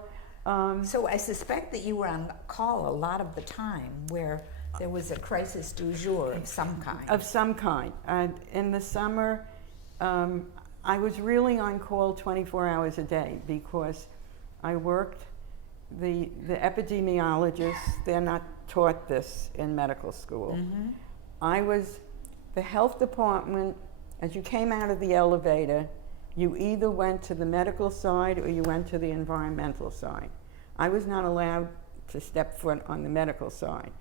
So I suspect that you were on call a lot of the time where there was a crisis du jour of some kind. of some kind. In the summer, I was really on call 24 hours a day because I worked, the epidemiologists, they're not taught this in medical school. I was the health department. As you came out of the elevator, you either went to the medical side or you went to the environmental side. I was not allowed to step foot on the medical side,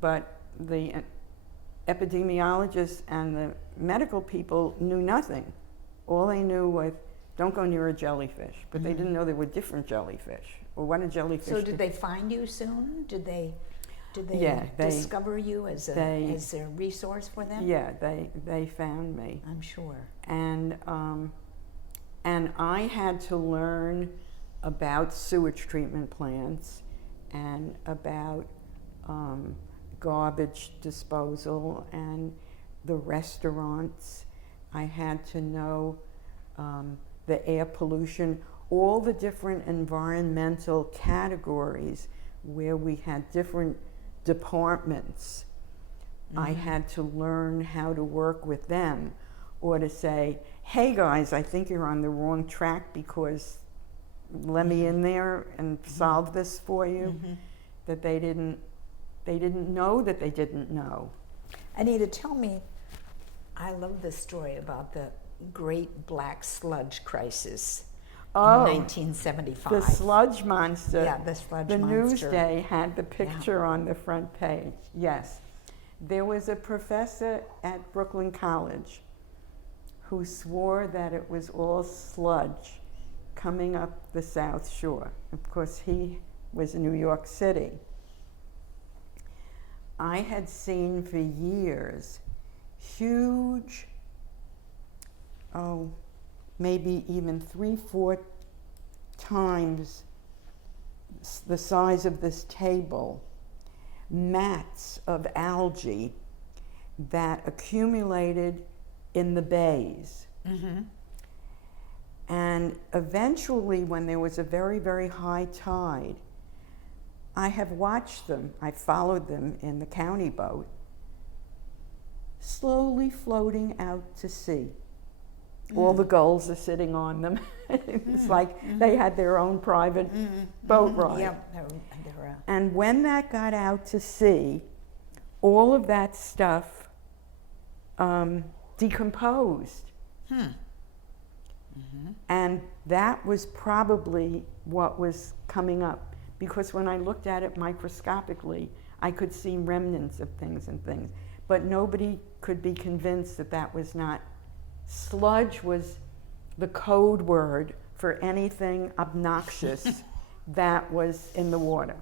but the epidemiologists and the medical people knew nothing. All they knew was, don't go near a jellyfish, but they didn't know there were different jellyfish, or what a jellyfish. So did they find you soon? Did they Yeah, they- discover you as a resource for them? Yeah, they found me. I'm sure. And I had to learn about sewage treatment plants and about garbage disposal and the restaurants. I had to know the air pollution, all the different environmental categories where we had different departments. I had to learn how to work with them, or to say, hey guys, I think you're on the wrong track because let me in there and solve this for you. That they didn't know that they didn't know. Anita, tell me, I love this story about the Great Black Sludge Crisis in 1975. The sludge monster. Yeah, the sludge the monster. Newsday had the picture on the front page. Yes. There was a professor at Brooklyn College who swore that it was all sludge coming up the South Shore. Of course, he was in New York City. I had seen for years huge, maybe even 3-4 times the size of this table, mats of algae that accumulated in the bays. Mm-hmm. And eventually, when there was a very, very high tide, I have watched them, I followed them in the county boat, slowly floating out to sea. All the gulls are sitting on them. It's like they had their own private boat ride. Yep. And when that got out to sea, all of that stuff decomposed. And that was probably what was coming up, because when I looked at it microscopically, I could see remnants of things and things. But nobody could be convinced that that was not. Sludge was the code word for anything obnoxious that was in the water.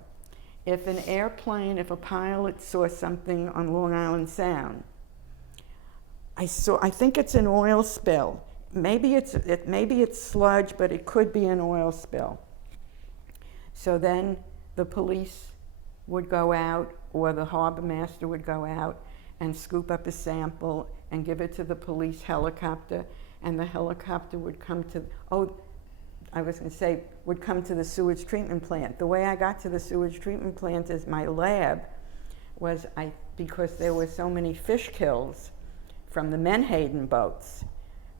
If an airplane, if a pilot saw something on Long Island Sound, I think it's an oil spill. Maybe it's sludge, but it could be an oil spill. So then the police would go out, or the harbor master would go out and scoop up a sample and give it to the police helicopter, and the helicopter would come to, would come to the sewage treatment plant. The way I got to the sewage treatment plant as my lab was because there were so many fish kills from the Menhaden boats.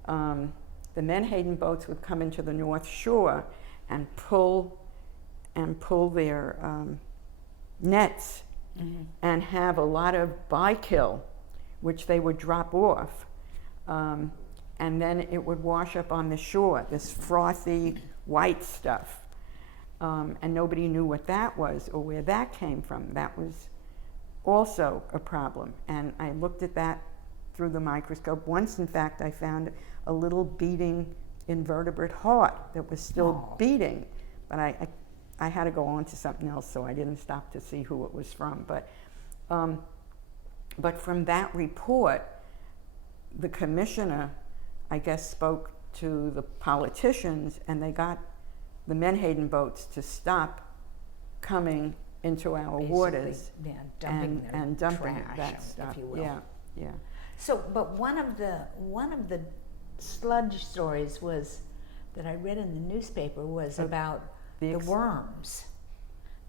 The Menhaden boats would come into the North Shore and pull their nets and have a lot of bikill, which they would drop off. And then it would wash up on the shore, this frothy white stuff. And nobody knew what that was or where that came from. That was also a problem. And I looked at that through the microscope. Once, in fact, I found a little beating invertebrate heart that was still beating, but I had to go on to something else, so I didn't stop to see who it was from. But from that report, the commissioner, I guess, spoke to the politicians, and they got the Menhaden boats to stop coming into our Basically, waters dumping and dumping trash, that stuff. if you will. Yeah. So, but one of the sludge stories was that I read in the newspaper was about the worms.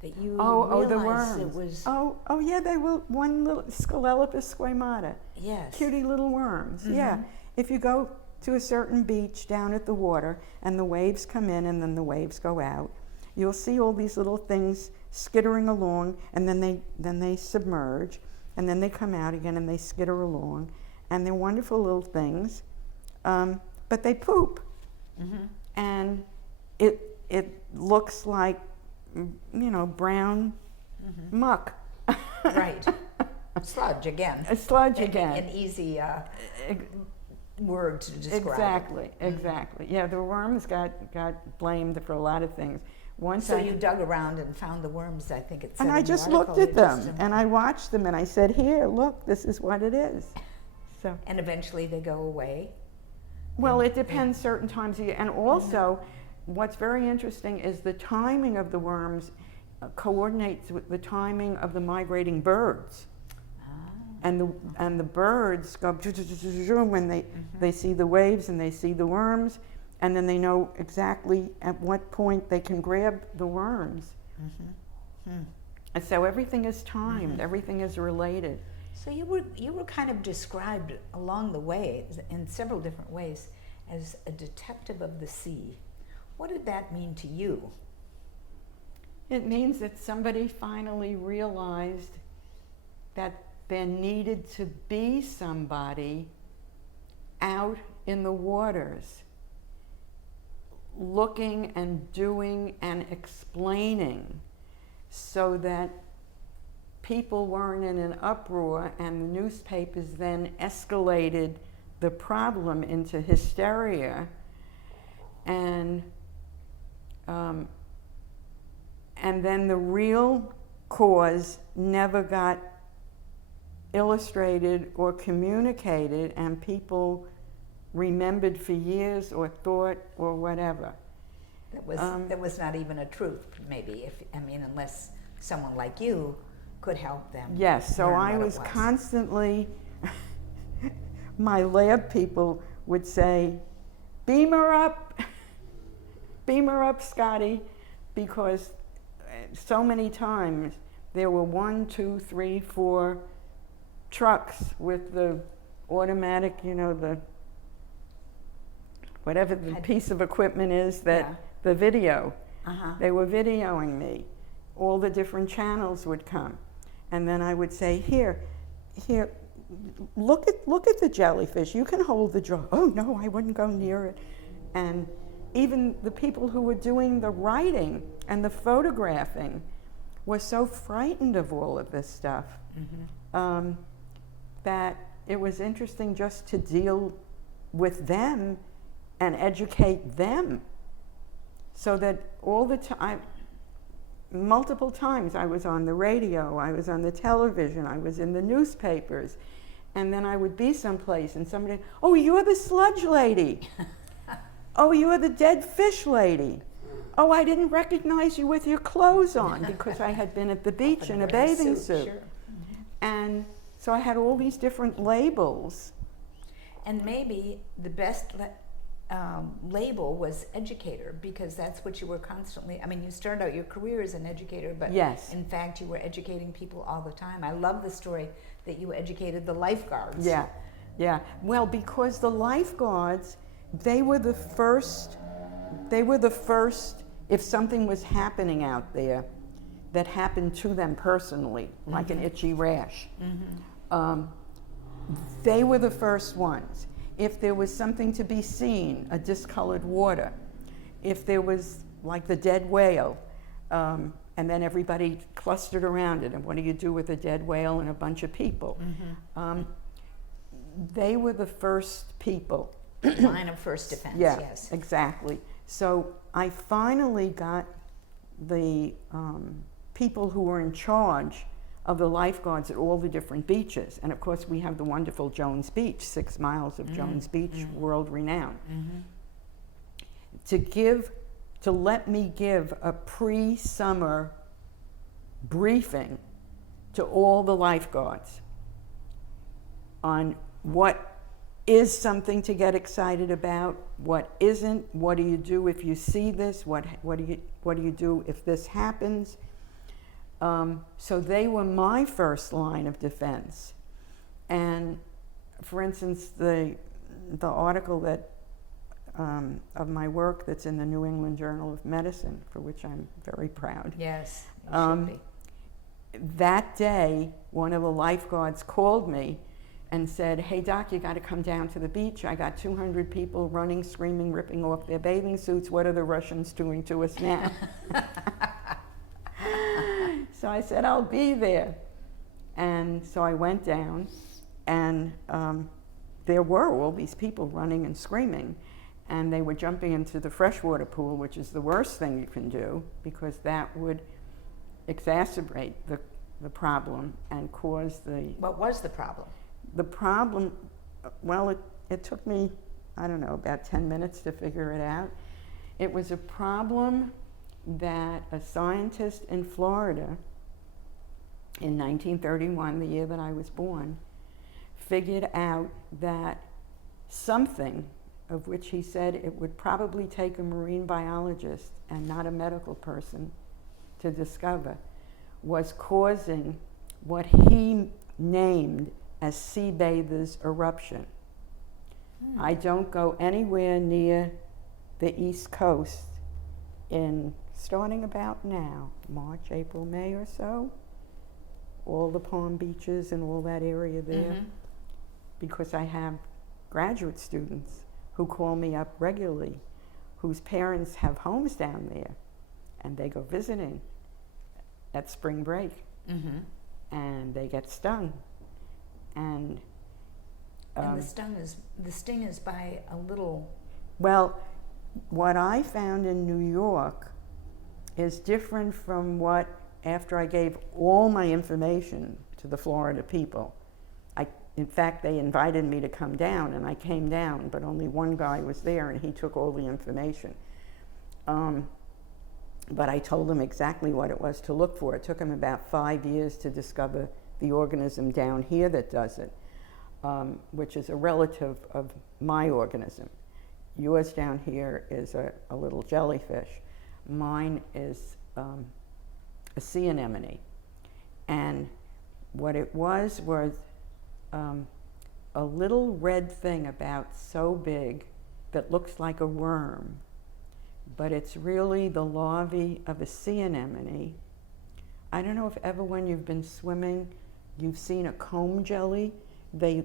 That you realized the worms. It was yeah, they were one little Scolelepis squamata. yes, Cutie little worms. Yeah. If you go to a certain beach down at the water and the waves come in and then the waves go out, you'll see all these little things skittering along, and then they submerge, and then they come out again and they skitter along, and they're wonderful little things, but they poop, and it looks like brown muck. right. Sludge again. A sludge again. An easy word to describe. Exactly. Yeah, the worms got blamed for a lot of things. So you dug around and found the worms, I think it said. And I just looked at them, and I watched them, and I said, "Here, look, this is what it is." So. And eventually they go away. Well, it depends certain times of year, and also, what's very interesting is the timing of the worms coordinates with the timing of the migrating birds. And the birds go when they see the waves and they see the worms, and then they know exactly at what point they can grab the worms. And so everything is timed, everything is related. So you were kind of described along the way in several different ways as a detective of the sea. What did that mean to you? It means that somebody finally realized that there needed to be somebody out in the waters looking and doing and explaining, so that people weren't in an uproar, and the newspapers then escalated the problem into hysteria, and then the real cause never got illustrated or communicated, and people remembered for years or thought or whatever. That was not even a truth, maybe, unless someone like you could help them. Yes, so learn I what it was constantly, my lab people would say, beam her up, Scotty, because so many times there were 1, 2, 3, 4 trucks with the automatic, the whatever the piece of equipment is that the video. They were videoing me. All the different channels would come, and then I would say, here, look at the jellyfish. You can hold the jaw. Oh no, I wouldn't go near it. And even the people who were doing the writing and the photographing were so frightened of all of this stuff that it was interesting just to deal with them and educate them. So that all the time, multiple times I was on the radio, I was on the television, I was in the newspapers, and then I would be someplace and somebody, oh, you're the sludge lady. Oh, you're the dead fish lady. Oh, I didn't recognize you with your clothes on, because I had been at the beach in a bathing suit. Sure. And so I had all these different labels. And maybe the best label was educator, because that's what you were constantly, you started out your career as an educator, but yes, in fact you were educating people all the time. I love the story that you educated the lifeguards. Yeah. Well, because the lifeguards, they were the first, if something was happening out there that happened to them personally, like an itchy rash, they were the first ones. If there was something to be seen, a discolored water, if there was like the dead whale, and then everybody clustered around it, and what do you do with a dead whale and a bunch of people? They were the first people. Line of first defense, yes. Exactly. So I finally got the people who were in charge of the lifeguards at all the different beaches. And of course we have the wonderful Jones Beach, 6 miles of Jones Beach, world renowned. To let me give a pre-summer briefing to all the lifeguards on what is something to get excited about, what isn't, what do you do if you see this, what do you do if this happens. So they were my first line of defense. And for instance, the article that of my work that's in the New England Journal of Medicine, for which I'm very proud. Yes, you should be. That day, one of the lifeguards called me and said, hey doc, you got to come down to the beach. I got 200 people running, screaming, ripping off their bathing suits. What are the Russians doing to us now? So I said, I'll be there. And so I went down, and there were all these people running and screaming, and they were jumping into the freshwater pool, which is the worst thing you can do, because that would exacerbate the problem and cause the... What was the problem? The problem, well, it took me, I don't know, about 10 minutes to figure it out. It was a problem that a scientist in Florida in 1931, the year that I was born, figured out that something, of which he said it would probably take a marine biologist and not a medical person to discover, was causing what he named as sea bathers eruption. I don't go anywhere near the East Coast starting about now, March, April, May or so, all the Palm Beaches and all that area there, because I have graduate students who call me up regularly whose parents have homes down there, and they go visiting at spring break, and they get stung. And the sting is by a little. Well, what I found in New York is different from what, after I gave all my information to the Florida people, in fact, they invited me to come down, and I came down, but only one guy was there, and he took all the information. But I told him exactly what it was to look for. It took him about 5 years to discover the organism down here that does it, which is a relative of my organism. Yours down here is a little jellyfish. Mine is a sea anemone. And what it was a little red thing about so big that looks like a worm, but it's really the larvae of a sea anemone. I don't know if ever when you've been swimming, you've seen a comb jelly. A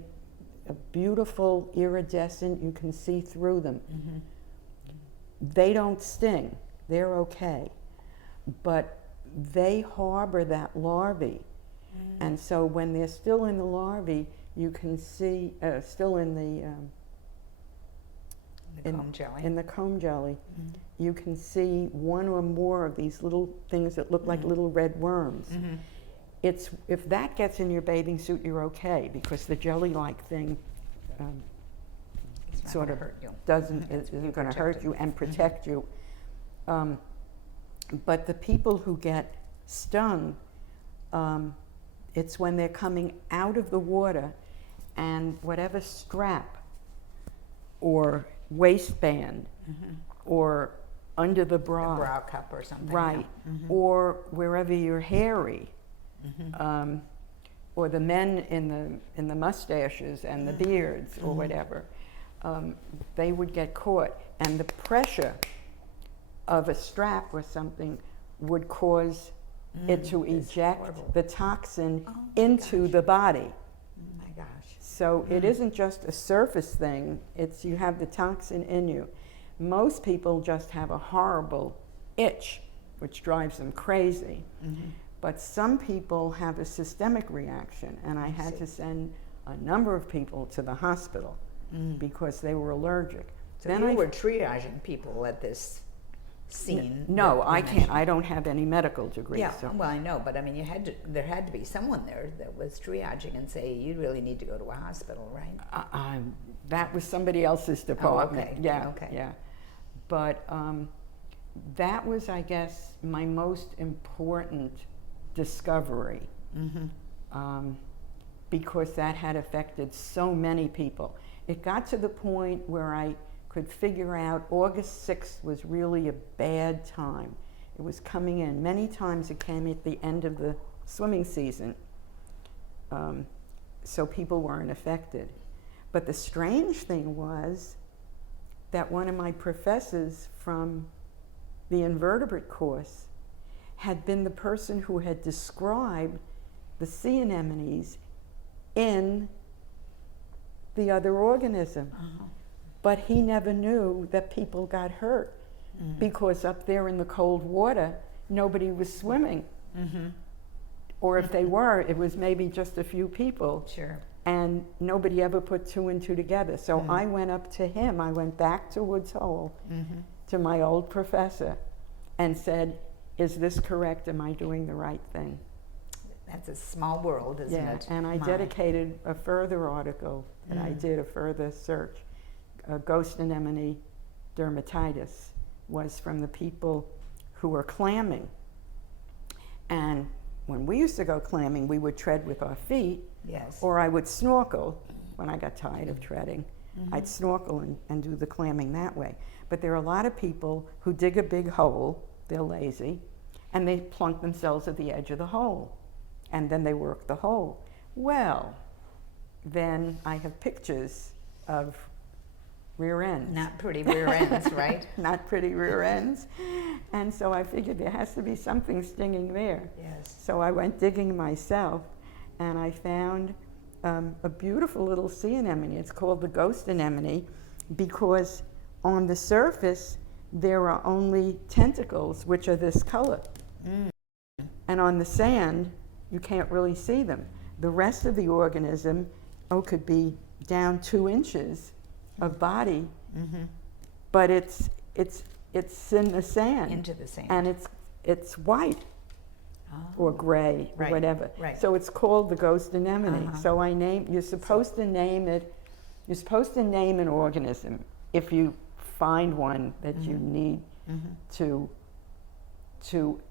beautiful iridescent, you can see through them. They don't sting, they're okay. But they harbor that larvae. And so when they're still in the larvae, you can see, still in the comb jelly. In the comb jelly, you can see one or more of these little things that look like little red worms. If that gets in your bathing suit, you're okay, because the jelly-like thing sort of isn't going to hurt you and protect you. But the people who get stung, it's when they're coming out of the water, and whatever strap or waistband or under the bra, bra cup or something, right, or wherever you're hairy, or the men in the mustaches and the beards or whatever, they would get caught, and the pressure of a strap or something would cause it to eject the toxin into the body. Oh my gosh. So it isn't just a surface thing, it's you have the toxin in you. Most people just have a horrible itch, which drives them crazy. But some people have a systemic reaction, and I had to send a number of people to the hospital because they were allergic. So then you were triaging people at this scene? No, I can't. I don't have any medical degree. Yeah, so. well, I know, but I mean, there had to be someone there that was triaging and say, you really need to go to a hospital, right? That was somebody else's department. Oh, okay. Yeah, okay. yeah. But that was, I guess, my most important discovery, because that had affected so many people. It got to the point where I could figure out August 6th was really a bad time. It was coming in. Many times it came at the end of the swimming season, so people weren't affected. But the strange thing was that one of my professors from the invertebrate course had been the person who had described the sea anemones in the other organism. But he never knew that people got hurt because up there in the cold water, nobody was swimming. Or if they were, it was maybe just a few people. Sure. And nobody ever put two and two together. So I went up to him, I went back to Woods Hole, to my old professor, and said, is this correct? Am I doing the right thing? That's a small world, isn't it? And I dedicated a further article that I did, a further search. Ghost anemone dermatitis was from the people who were clamming. And when we used to go clamming, we would tread with our feet, or I would snorkel when I got tired of treading. I'd snorkel and do the clamming that way. But there are a lot of people who dig a big hole, they're lazy, and they plunk themselves at the edge of the hole, and then they work the hole. Well, then I have pictures of rear ends. Not pretty rear ends, right? Not pretty rear ends. And so I figured there has to be something stinging there. Yes. So I went digging myself, and I found a beautiful little sea anemone. It's called the ghost anemone because on the surface there are only tentacles, which are this color. And on the sand, you can't really see them. The rest of the organism, could be down 2 inches of body, but it's in the sand. Into the sand. And it's white or gray or Right, whatever. right. So it's called the ghost anemone. So you're supposed to name it, you're supposed to name an organism if you find one that you need to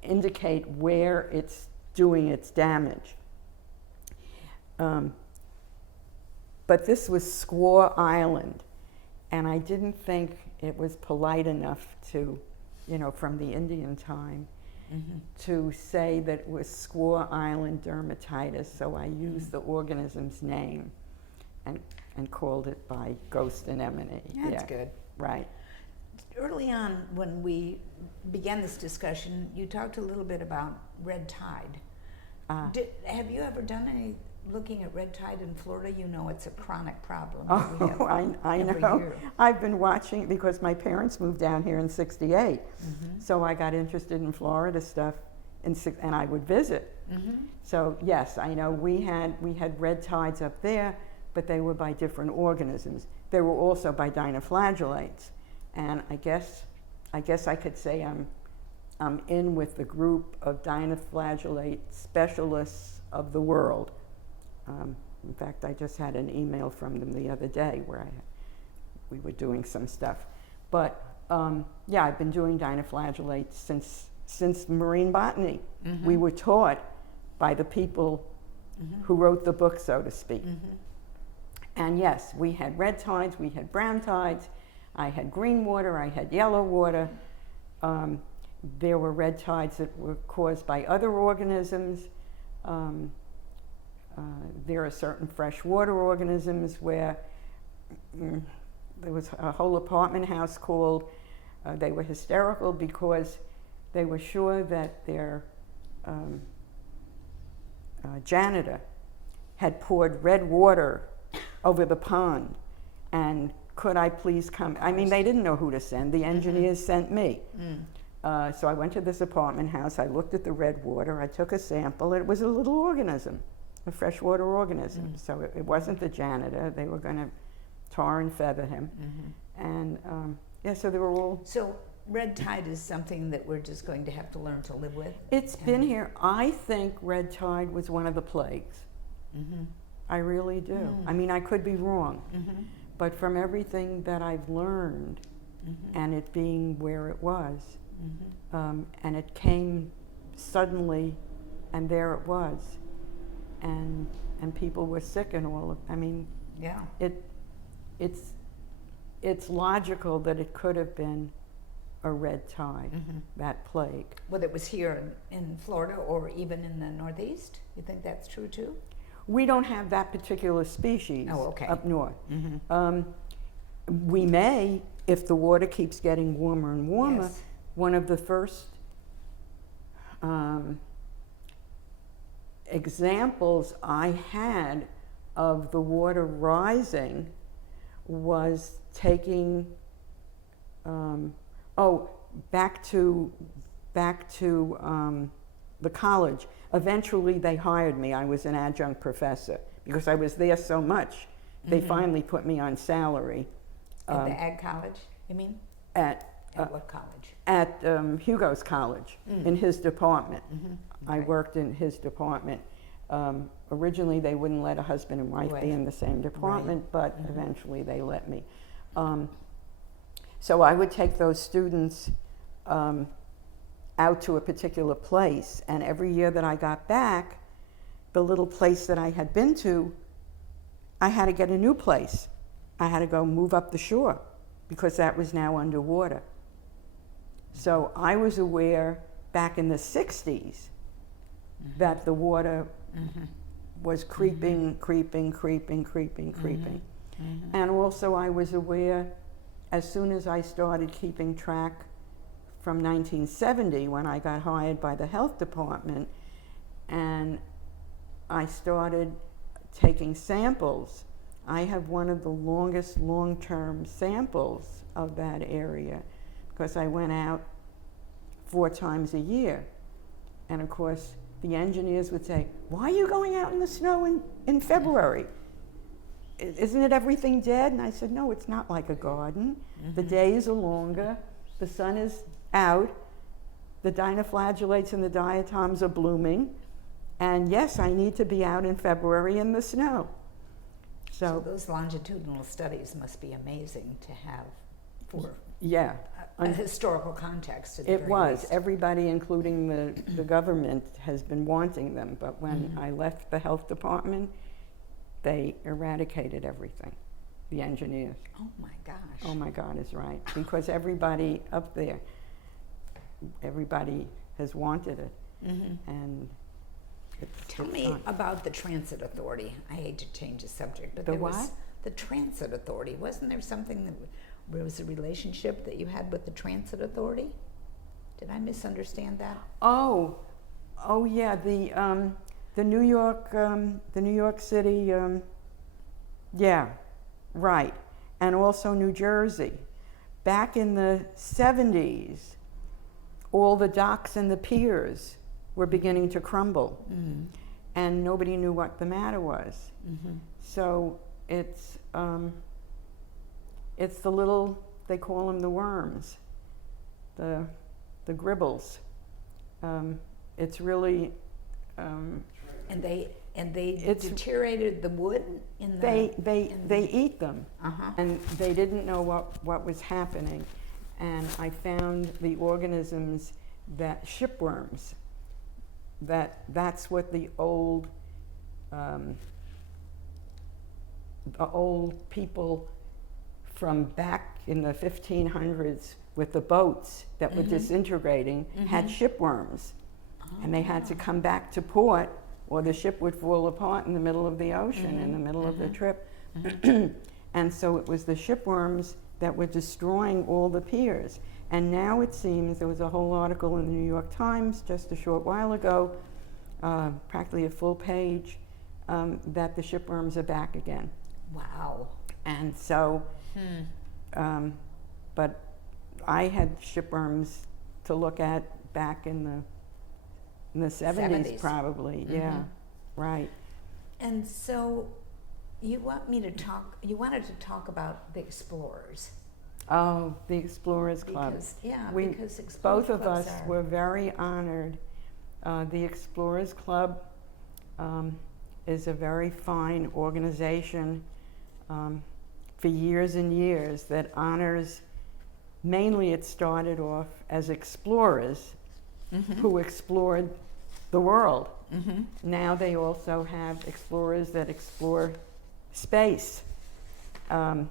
indicate where it's doing its damage. But this was Squaw Island, and I didn't think it was polite enough to, from the Indian time, to say that it was Squaw Island dermatitis, so I used the organism's name and called it by ghost anemone. That's good. Right. Early on, when we began this discussion, you talked a little bit about red tide. Have you ever done any looking at red tide in Florida? You know it's a chronic problem. I know. Year. I've been watching because my parents moved down here in '68, so I got interested in Florida stuff, and I would visit. So yes, I know we had red tides up there, but they were by different organisms. They were also by dinoflagellates, and I guess I could say I'm in with the group of dinoflagellate specialists of the world. In fact, I just had an email from them the other day where we were doing some stuff. But yeah, I've been doing dinoflagellates since marine botany. We were taught by the people who wrote the book, so to speak. And yes, we had red tides, we had brown tides, I had green water, I had yellow water. There were red tides that were caused by other organisms. There are certain freshwater organisms where there was a whole apartment house called, they were hysterical because they were sure that their janitor had poured red water over the pond, and could I please come? I mean, they didn't know who to send. The engineers sent me. So I went to this apartment house, I looked at the red water, I took a sample, and it was a little organism, a freshwater organism. So it wasn't the janitor, they were gonna tar and feather him. And yeah, so they were all... So red tide is something that we're just going to have to learn to live with? It's been here. I think red tide was one of the plagues. I really do. I mean, I could be wrong, but from everything that I've learned, and it being where it was, and it came suddenly, and there it was, and people were sick and all of. I mean, yeah, it's logical that it could have been a red tide, that plague. Whether it was here in Florida or even in the Northeast, you think that's true too? We don't have that particular species up north. We may, if the water keeps getting warmer and warmer. Yes. One of the first examples I had of the water rising was taking, back to the college. Eventually they hired me. I was an adjunct professor because I was there so much. They finally put me on salary. At the Ag College, you mean? At what college? At Hugo's College, in his department. I Okay. worked in his department. Originally, they wouldn't let a husband and wife be in the same department, but eventually they let me. So I would take those students out to a particular place, and every year that I got back, the little place that I had been to, I had to get a new place. I had to go move up the shore because that was now underwater. So I was aware back in the 60s that the water was creeping. And also I was aware as soon as I started keeping track from 1970, when I got hired by the health department, and I started taking samples, I have one of the longest long-term samples of that area, because I went out 4 times a year. And of course, the engineers would say, "Why are you going out in the snow in February? Isn't it everything dead?" And I said, "No, it's not like a garden. The days are longer, the sun is out, the dinoflagellates and the diatoms are blooming, and yes, I need to be out in February in the snow." So those longitudinal studies must be amazing to have for yeah, a historical context. At the it very was. least. Everybody, including the government, has been wanting them. But when I left the health department, they eradicated everything, the engineers. Oh my gosh. Oh my God is right. Because everybody up there, everybody has wanted it. And Tell me about the Transit Authority. I hate to change the subject, but The there was what? the Transit Authority. Wasn't there something that there was a relationship that you had with the Transit Authority? Did I misunderstand that? Oh yeah, the New York City, yeah, right, and also New Jersey. Back in the 70s, all the docks and the piers were beginning to crumble, and nobody knew what the matter was. So it's the little, they call them the worms, the gribbles. It's really And they deteriorated the wood in the. they eat them, and they didn't know what was happening. And I found the organisms that shipworms. That's what the old people from back in the 1500s with the boats that were disintegrating had shipworms, and they had to come back to port, or the ship would fall apart in the middle of the ocean, in the middle of the trip. And so it was the shipworms that were destroying all the piers. And now it seems, there was a whole article in the New York Times just a short while ago, practically a full page, that the shipworms are back again. Wow. And so, but I had shipworms to look at back in the 70s, probably. Yeah, right. And so you wanted to talk about the explorers. Oh, the Explorers Club. Because Explorers both of Clubs us were very honored. The Explorers Club is a very fine organization for years and years that honors, mainly it started off as explorers who explored the world. Now they also have explorers that explore space. And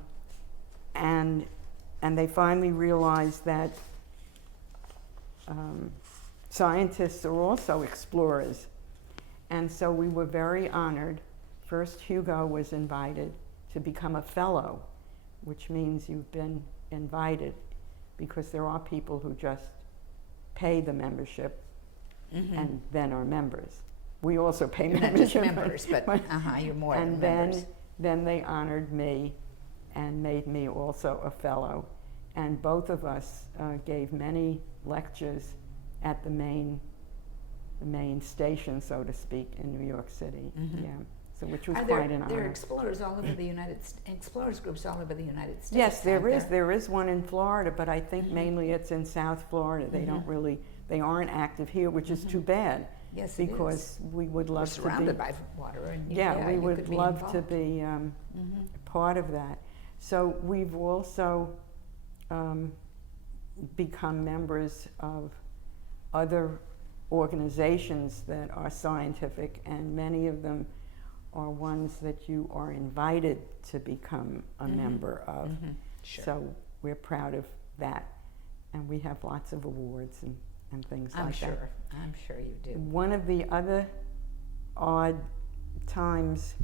they finally realized that scientists are also explorers. And so we were very honored. First, Hugo was invited to become a fellow, which means you've been invited, because there are people who just pay the membership and then are members. We also pay You're membership. not just members, but you're more than and members. then they honored me and made me also a fellow. And both of us gave many lectures at the main station, so to speak, in New York City. Yeah, so which was quite an honor. There are explorers all over the explorers groups all over the United States. Yes, there is. There is one in Florida, but I think mainly it's in South Florida. They don't really, they aren't active here, which is too bad. Yes, it because is. we would love We're to surrounded be. by water, and We you would could be love to involved. be part of that. So we've also become members of other organizations that are scientific, and many of them are ones that you are invited to become a member of. Sure. So we're proud of that, and we have lots of awards and things like that. I'm sure you do. One of the other odd times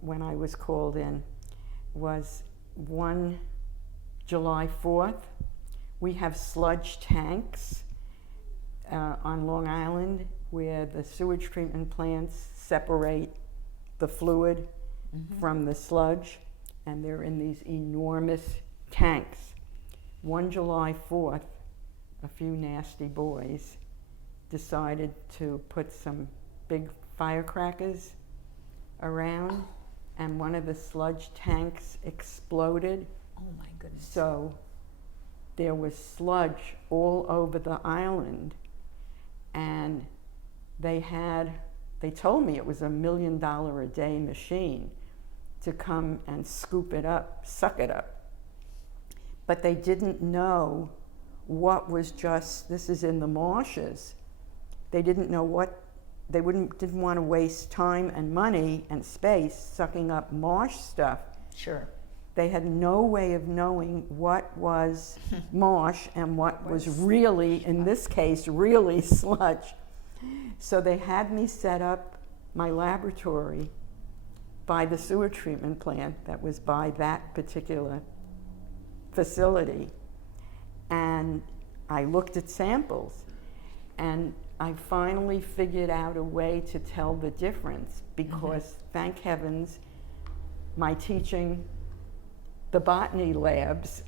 when I was called in was one July 4th, we have sludge tanks on Long Island where the sewage treatment plants separate the fluid from the sludge, and they're in these enormous tanks. One July 4th, a few nasty boys decided to put some big firecrackers around, and one of the sludge tanks exploded. Oh my goodness. So there was sludge all over the island, and they told me it was $1 million a day machine to come and scoop it up, suck it up. But they didn't know what was this is in the marshes. They didn't know what, didn't want to waste time and money and space sucking up marsh stuff. Sure. They had no way of knowing what was marsh and what was really, in this case, really sludge. So they had me set up my laboratory by the sewer treatment plant that was by that particular facility. And I looked at samples, and I finally figured out a way to tell the difference because, thank heavens, my teaching the botany labs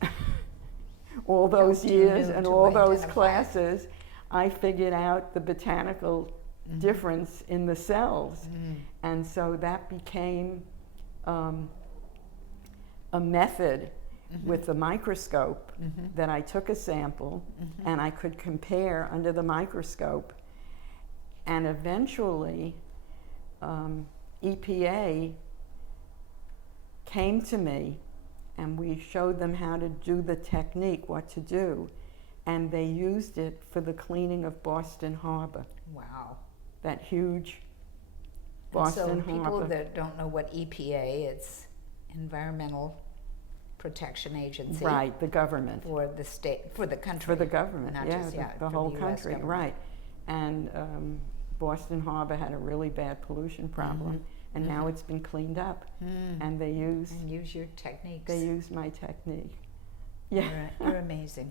all those years and all those classes, I figured out the botanical difference in the cells. And so that became a method with the microscope that I took a sample and I could compare under the microscope. And eventually, EPA came to me and we showed them how to do the technique, what to do. And they used it for the cleaning of Boston Harbor. Wow. That huge Boston Harbor. So people that don't know what EPA, it's Environmental Protection Agency. Right, the government. For the state, for the country. For the government, Not yeah, just, the whole US country, government. right. And Boston Harbor had a really bad pollution problem, and now it's been cleaned up. And they use your techniques. They use my technique. Yeah, You're amazing.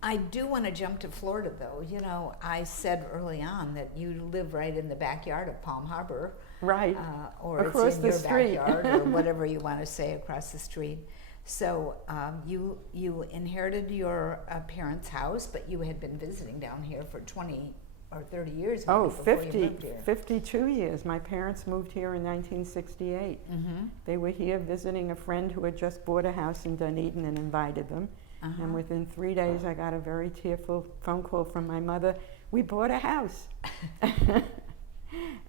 I do want to jump to Florida, though. You know, I said early on that you live right in the backyard of Palm Harbor. right. Or Across it's in the your street. backyard, or whatever you want to say, across the street. So you inherited your parents' house, but you had been visiting down here for 20 or 30 years. Maybe, Oh, before you moved here. 52 years. My parents moved here in 1968. They were here visiting a friend who had just bought a house in Dunedin and invited them. And within 3 days, I got a very tearful phone call from my mother. We bought a house.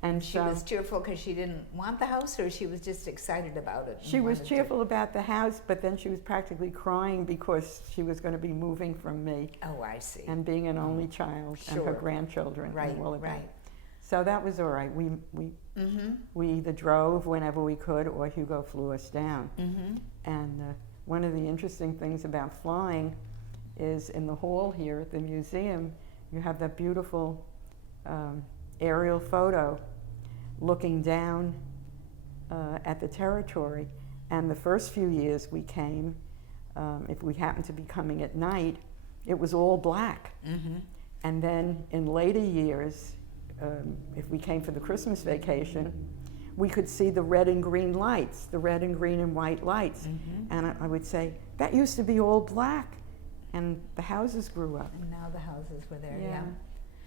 And She was tearful because she didn't want the house, or she was just excited about it? and she was wanted to- cheerful about the house, but then she was practically crying because she was going to be moving from me Oh, I see. and being an only child and her Sure. grandchildren Right, and all of that. right. So that was all right. We either drove whenever we could, or Hugo flew us down. And one of the interesting things about flying is in the hall here at the museum, you have that beautiful aerial photo looking down at the territory. And the first few years we came, if we happened to be coming at night, it was all black. And then in later years, if we came for the Christmas vacation, we could see the red and green lights, the red and green and white lights. And I would say, that used to be all black. And the houses grew up. And now the houses were there, yeah.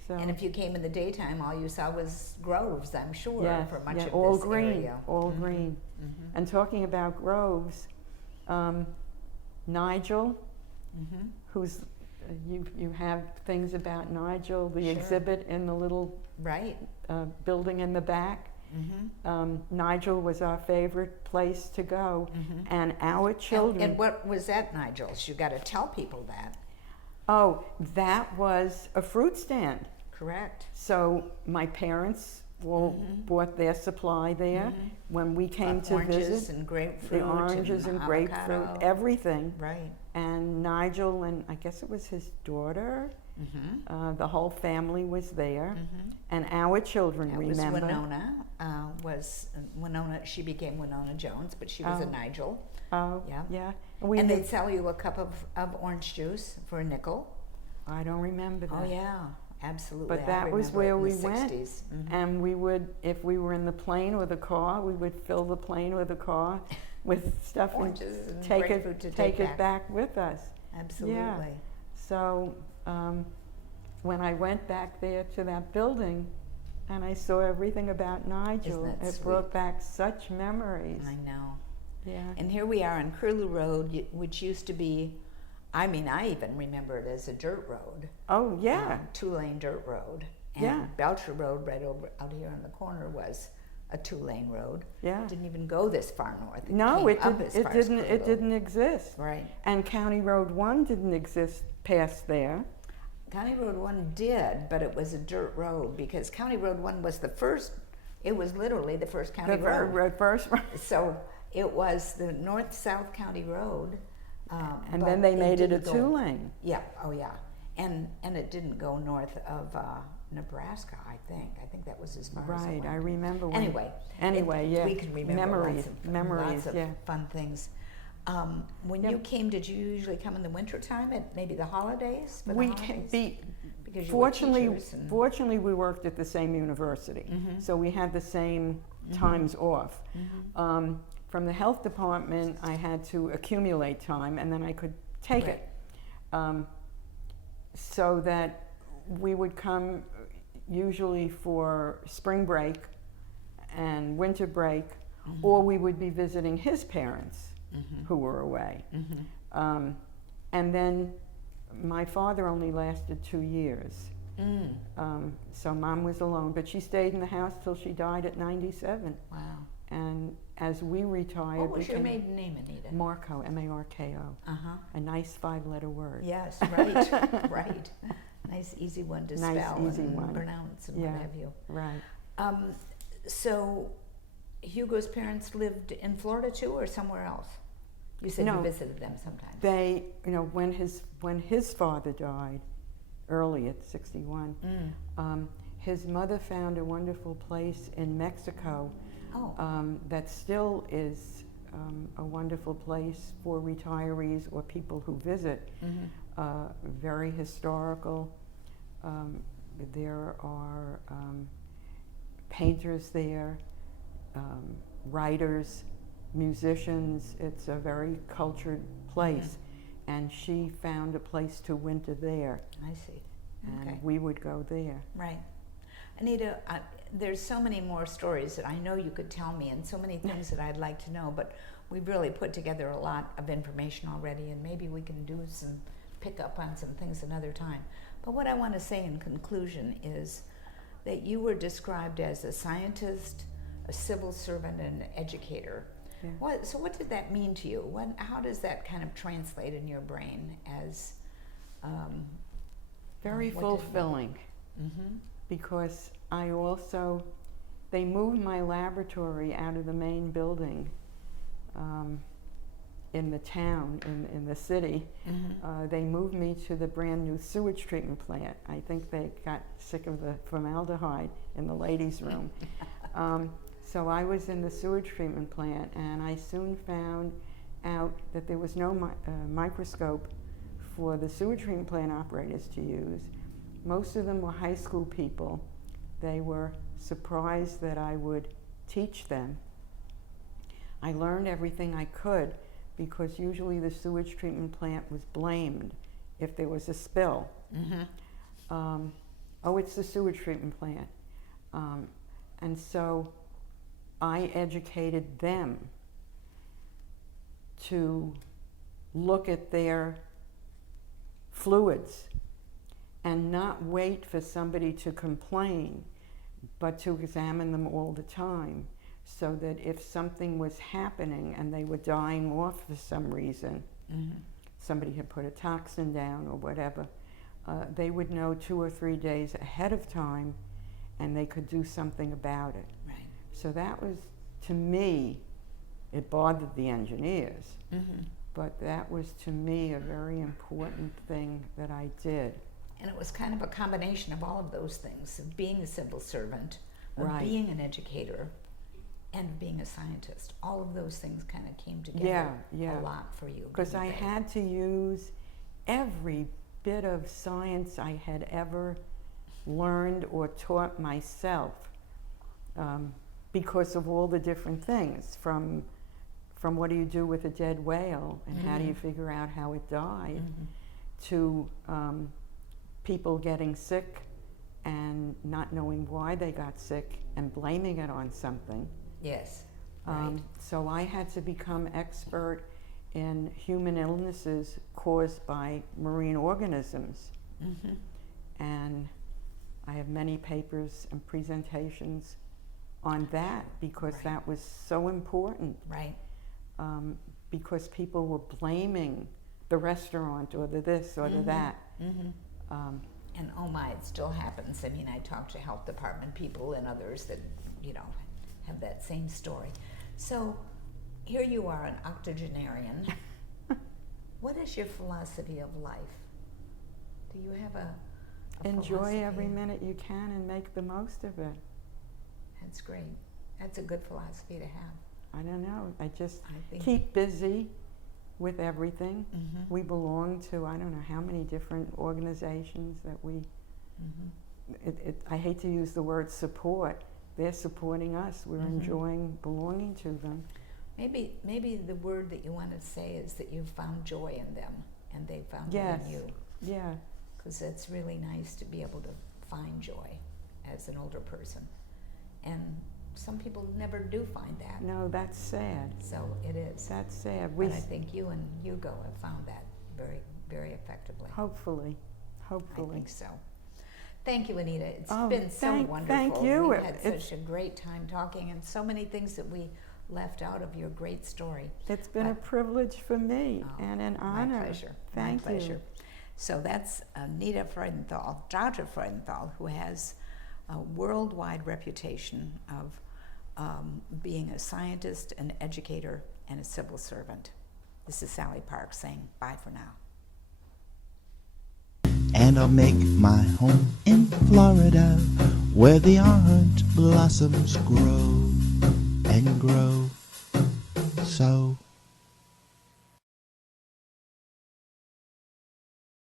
So, And if you came in the daytime, all you saw was groves, I'm sure, yes, for much of all this green, area. all green. And talking about groves, Nigel, who's, you have things about Nigel, the Sure. exhibit in the little Right. building in the back. Nigel was our favorite place to go, and our children. And what was that, Nigel's? You got to tell people that. Oh, that was a fruit stand. Correct. So my parents bought their supply there. When we came to Oranges visit, and grapefruit. the oranges and grapefruit, avocado. everything. Right. And Nigel and I guess it was his daughter The whole family was there, and our children That remember. was Winona. She became Winona Jones, but she was a Nigel. Oh, Yeah. yeah. And they'd sell you a cup of orange juice for a nickel. I don't remember that. Oh yeah, absolutely. But that was where we went, 60s. and we would, if we were in the plane or the car, we would fill the plane or the car with stuff Oranges and take grapefruit to take it back with us. Absolutely. Yeah. So when I went back there to that building, and I saw everything about Nigel, Isn't that it sweet? brought back such memories. I know. Yeah. And here we are on Curlew Road, which used to be, I mean, I even remember it as a dirt road. Oh yeah. 2-lane dirt road. And Yeah. Belcher Road, right over out here in the corner, was a 2-lane road. Yeah. It didn't even go this far north. No, came it up didn't. as It far as didn't. It Curlew. didn't exist. Right. And County Road 1 didn't exist past there. County Road 1 did, but it was a dirt road because County Road 1 was the first, it was literally the first county road. First. So it was the north-south county road. And but then they made it a didn't go- 2-lane. Yeah, oh yeah. And it didn't go north of Nebraska, I think. I think that was as far as it Right, went. I remember when. Anyway, yeah. we can remember memories, lots of yeah. fun things. When you came, did you usually come in the wintertime at maybe the holidays? For the We holidays? can be. Because you were Fortunately, teachers and- fortunately, we worked at the same university, so we had the same times off. From the health department, I had to accumulate time, and then I could take Right. it. So that we would come usually for spring break and winter break, or we would be visiting his parents who were away. And then my father only lasted 2 years. So Mom was alone, but she stayed in the house till she died at 97. Wow. And as we retired, What was your became maiden name, Anita? Marco, M-A-R-K-O. A nice 5-letter word. Yes, right, right. Nice, easy one to Nice, spell easy and one. pronounce and Yeah. what have you. Right. So Hugo's parents lived in Florida too, or somewhere else? You said you No. visited them sometimes. They, when his father died, early at 61, his mother found a wonderful place in Mexico that still is a wonderful place for retirees or people who visit. Very historical. There are painters there, writers, musicians. It's a very cultured place. And she found a place to winter there. I see. And Okay. we would go there. Right. Anita, there's so many more stories that I know you could tell me and so many things that I'd like to know, but we've really put together a lot of information already, and maybe we can pick up on some things another time. But what I want to say in conclusion is that you were described as a scientist, a civil servant, and an educator. Yeah. So what did that mean to you? How does that kind of translate in your brain as Very what did- fulfilling. Because they moved my laboratory out of the main building in the town, in the city. They moved me to the brand new sewage treatment plant. I think they got sick of the formaldehyde in the ladies' room. So I was in the sewage treatment plant, and I soon found out that there was no microscope for the sewage treatment plant operators to use. Most of them were high school people. They were surprised that I would teach them. I learned everything I could because usually the sewage treatment plant was blamed if there was a spill. Oh, it's the sewage treatment plant. And so I educated them to look at their fluids and not wait for somebody to complain, but to examine them all the time, so that if something was happening and they were dying off for some reason, somebody had put a toxin down or whatever, they would know 2 or 3 days ahead of time and they could do something about it. Right. So that was, to me, it bothered the engineers, but that was to me a very important thing that I did. And it was kind of a combination of all of those things, of being a civil servant, of Right. being an educator, and being a scientist. All of those things kind of came together Yeah. a lot for you. Because I didn't they? had to use every bit of science I had ever learned or taught myself, because of all the different things, from what do you do with a dead whale and how do you figure out how it died, to people getting sick and not knowing why they got sick and blaming it on something. Yes. Right. So I had to become expert in human illnesses caused by marine organisms. And I have many papers and presentations on that because Right. that was so important. Right. Because people were blaming the restaurant or the this or the that. And oh my, it still happens. I mean, I talk to health department people and others that, you know, have that same story. So here you are, an octogenarian. What is your philosophy of life? Do you have a Enjoy philosophy? every minute you can and make the most of it. That's great. That's a good philosophy to have. I don't know. I just I think keep busy with everything. We belong to I don't know how many different organizations that we. I hate to use the word support. They're supporting us. We're enjoying belonging to them. Maybe the word that you want to say is that you've found joy in them and they found Yes. it in you. Yeah. Because it's really nice to be able to find joy as an older person. And some people never do find that. No, that's sad. So it is. That's sad. But I think you and Hugo have found that very, very effectively. Hopefully. I think so. Thank you, Anita. It's Oh, been so thank wonderful. you. We've had It's- such a great time talking, and so many things that we left out of your great story. It's been a privilege for me and an honor. My pleasure. Thank My pleasure. you. So that's Anita Freudenthal, Dr. Freudenthal, who has a worldwide reputation of being a scientist, an educator, and a civil servant. This is Sally Parks saying bye for now. And I'll make my home in Florida, where the orange blossoms grow and grow. So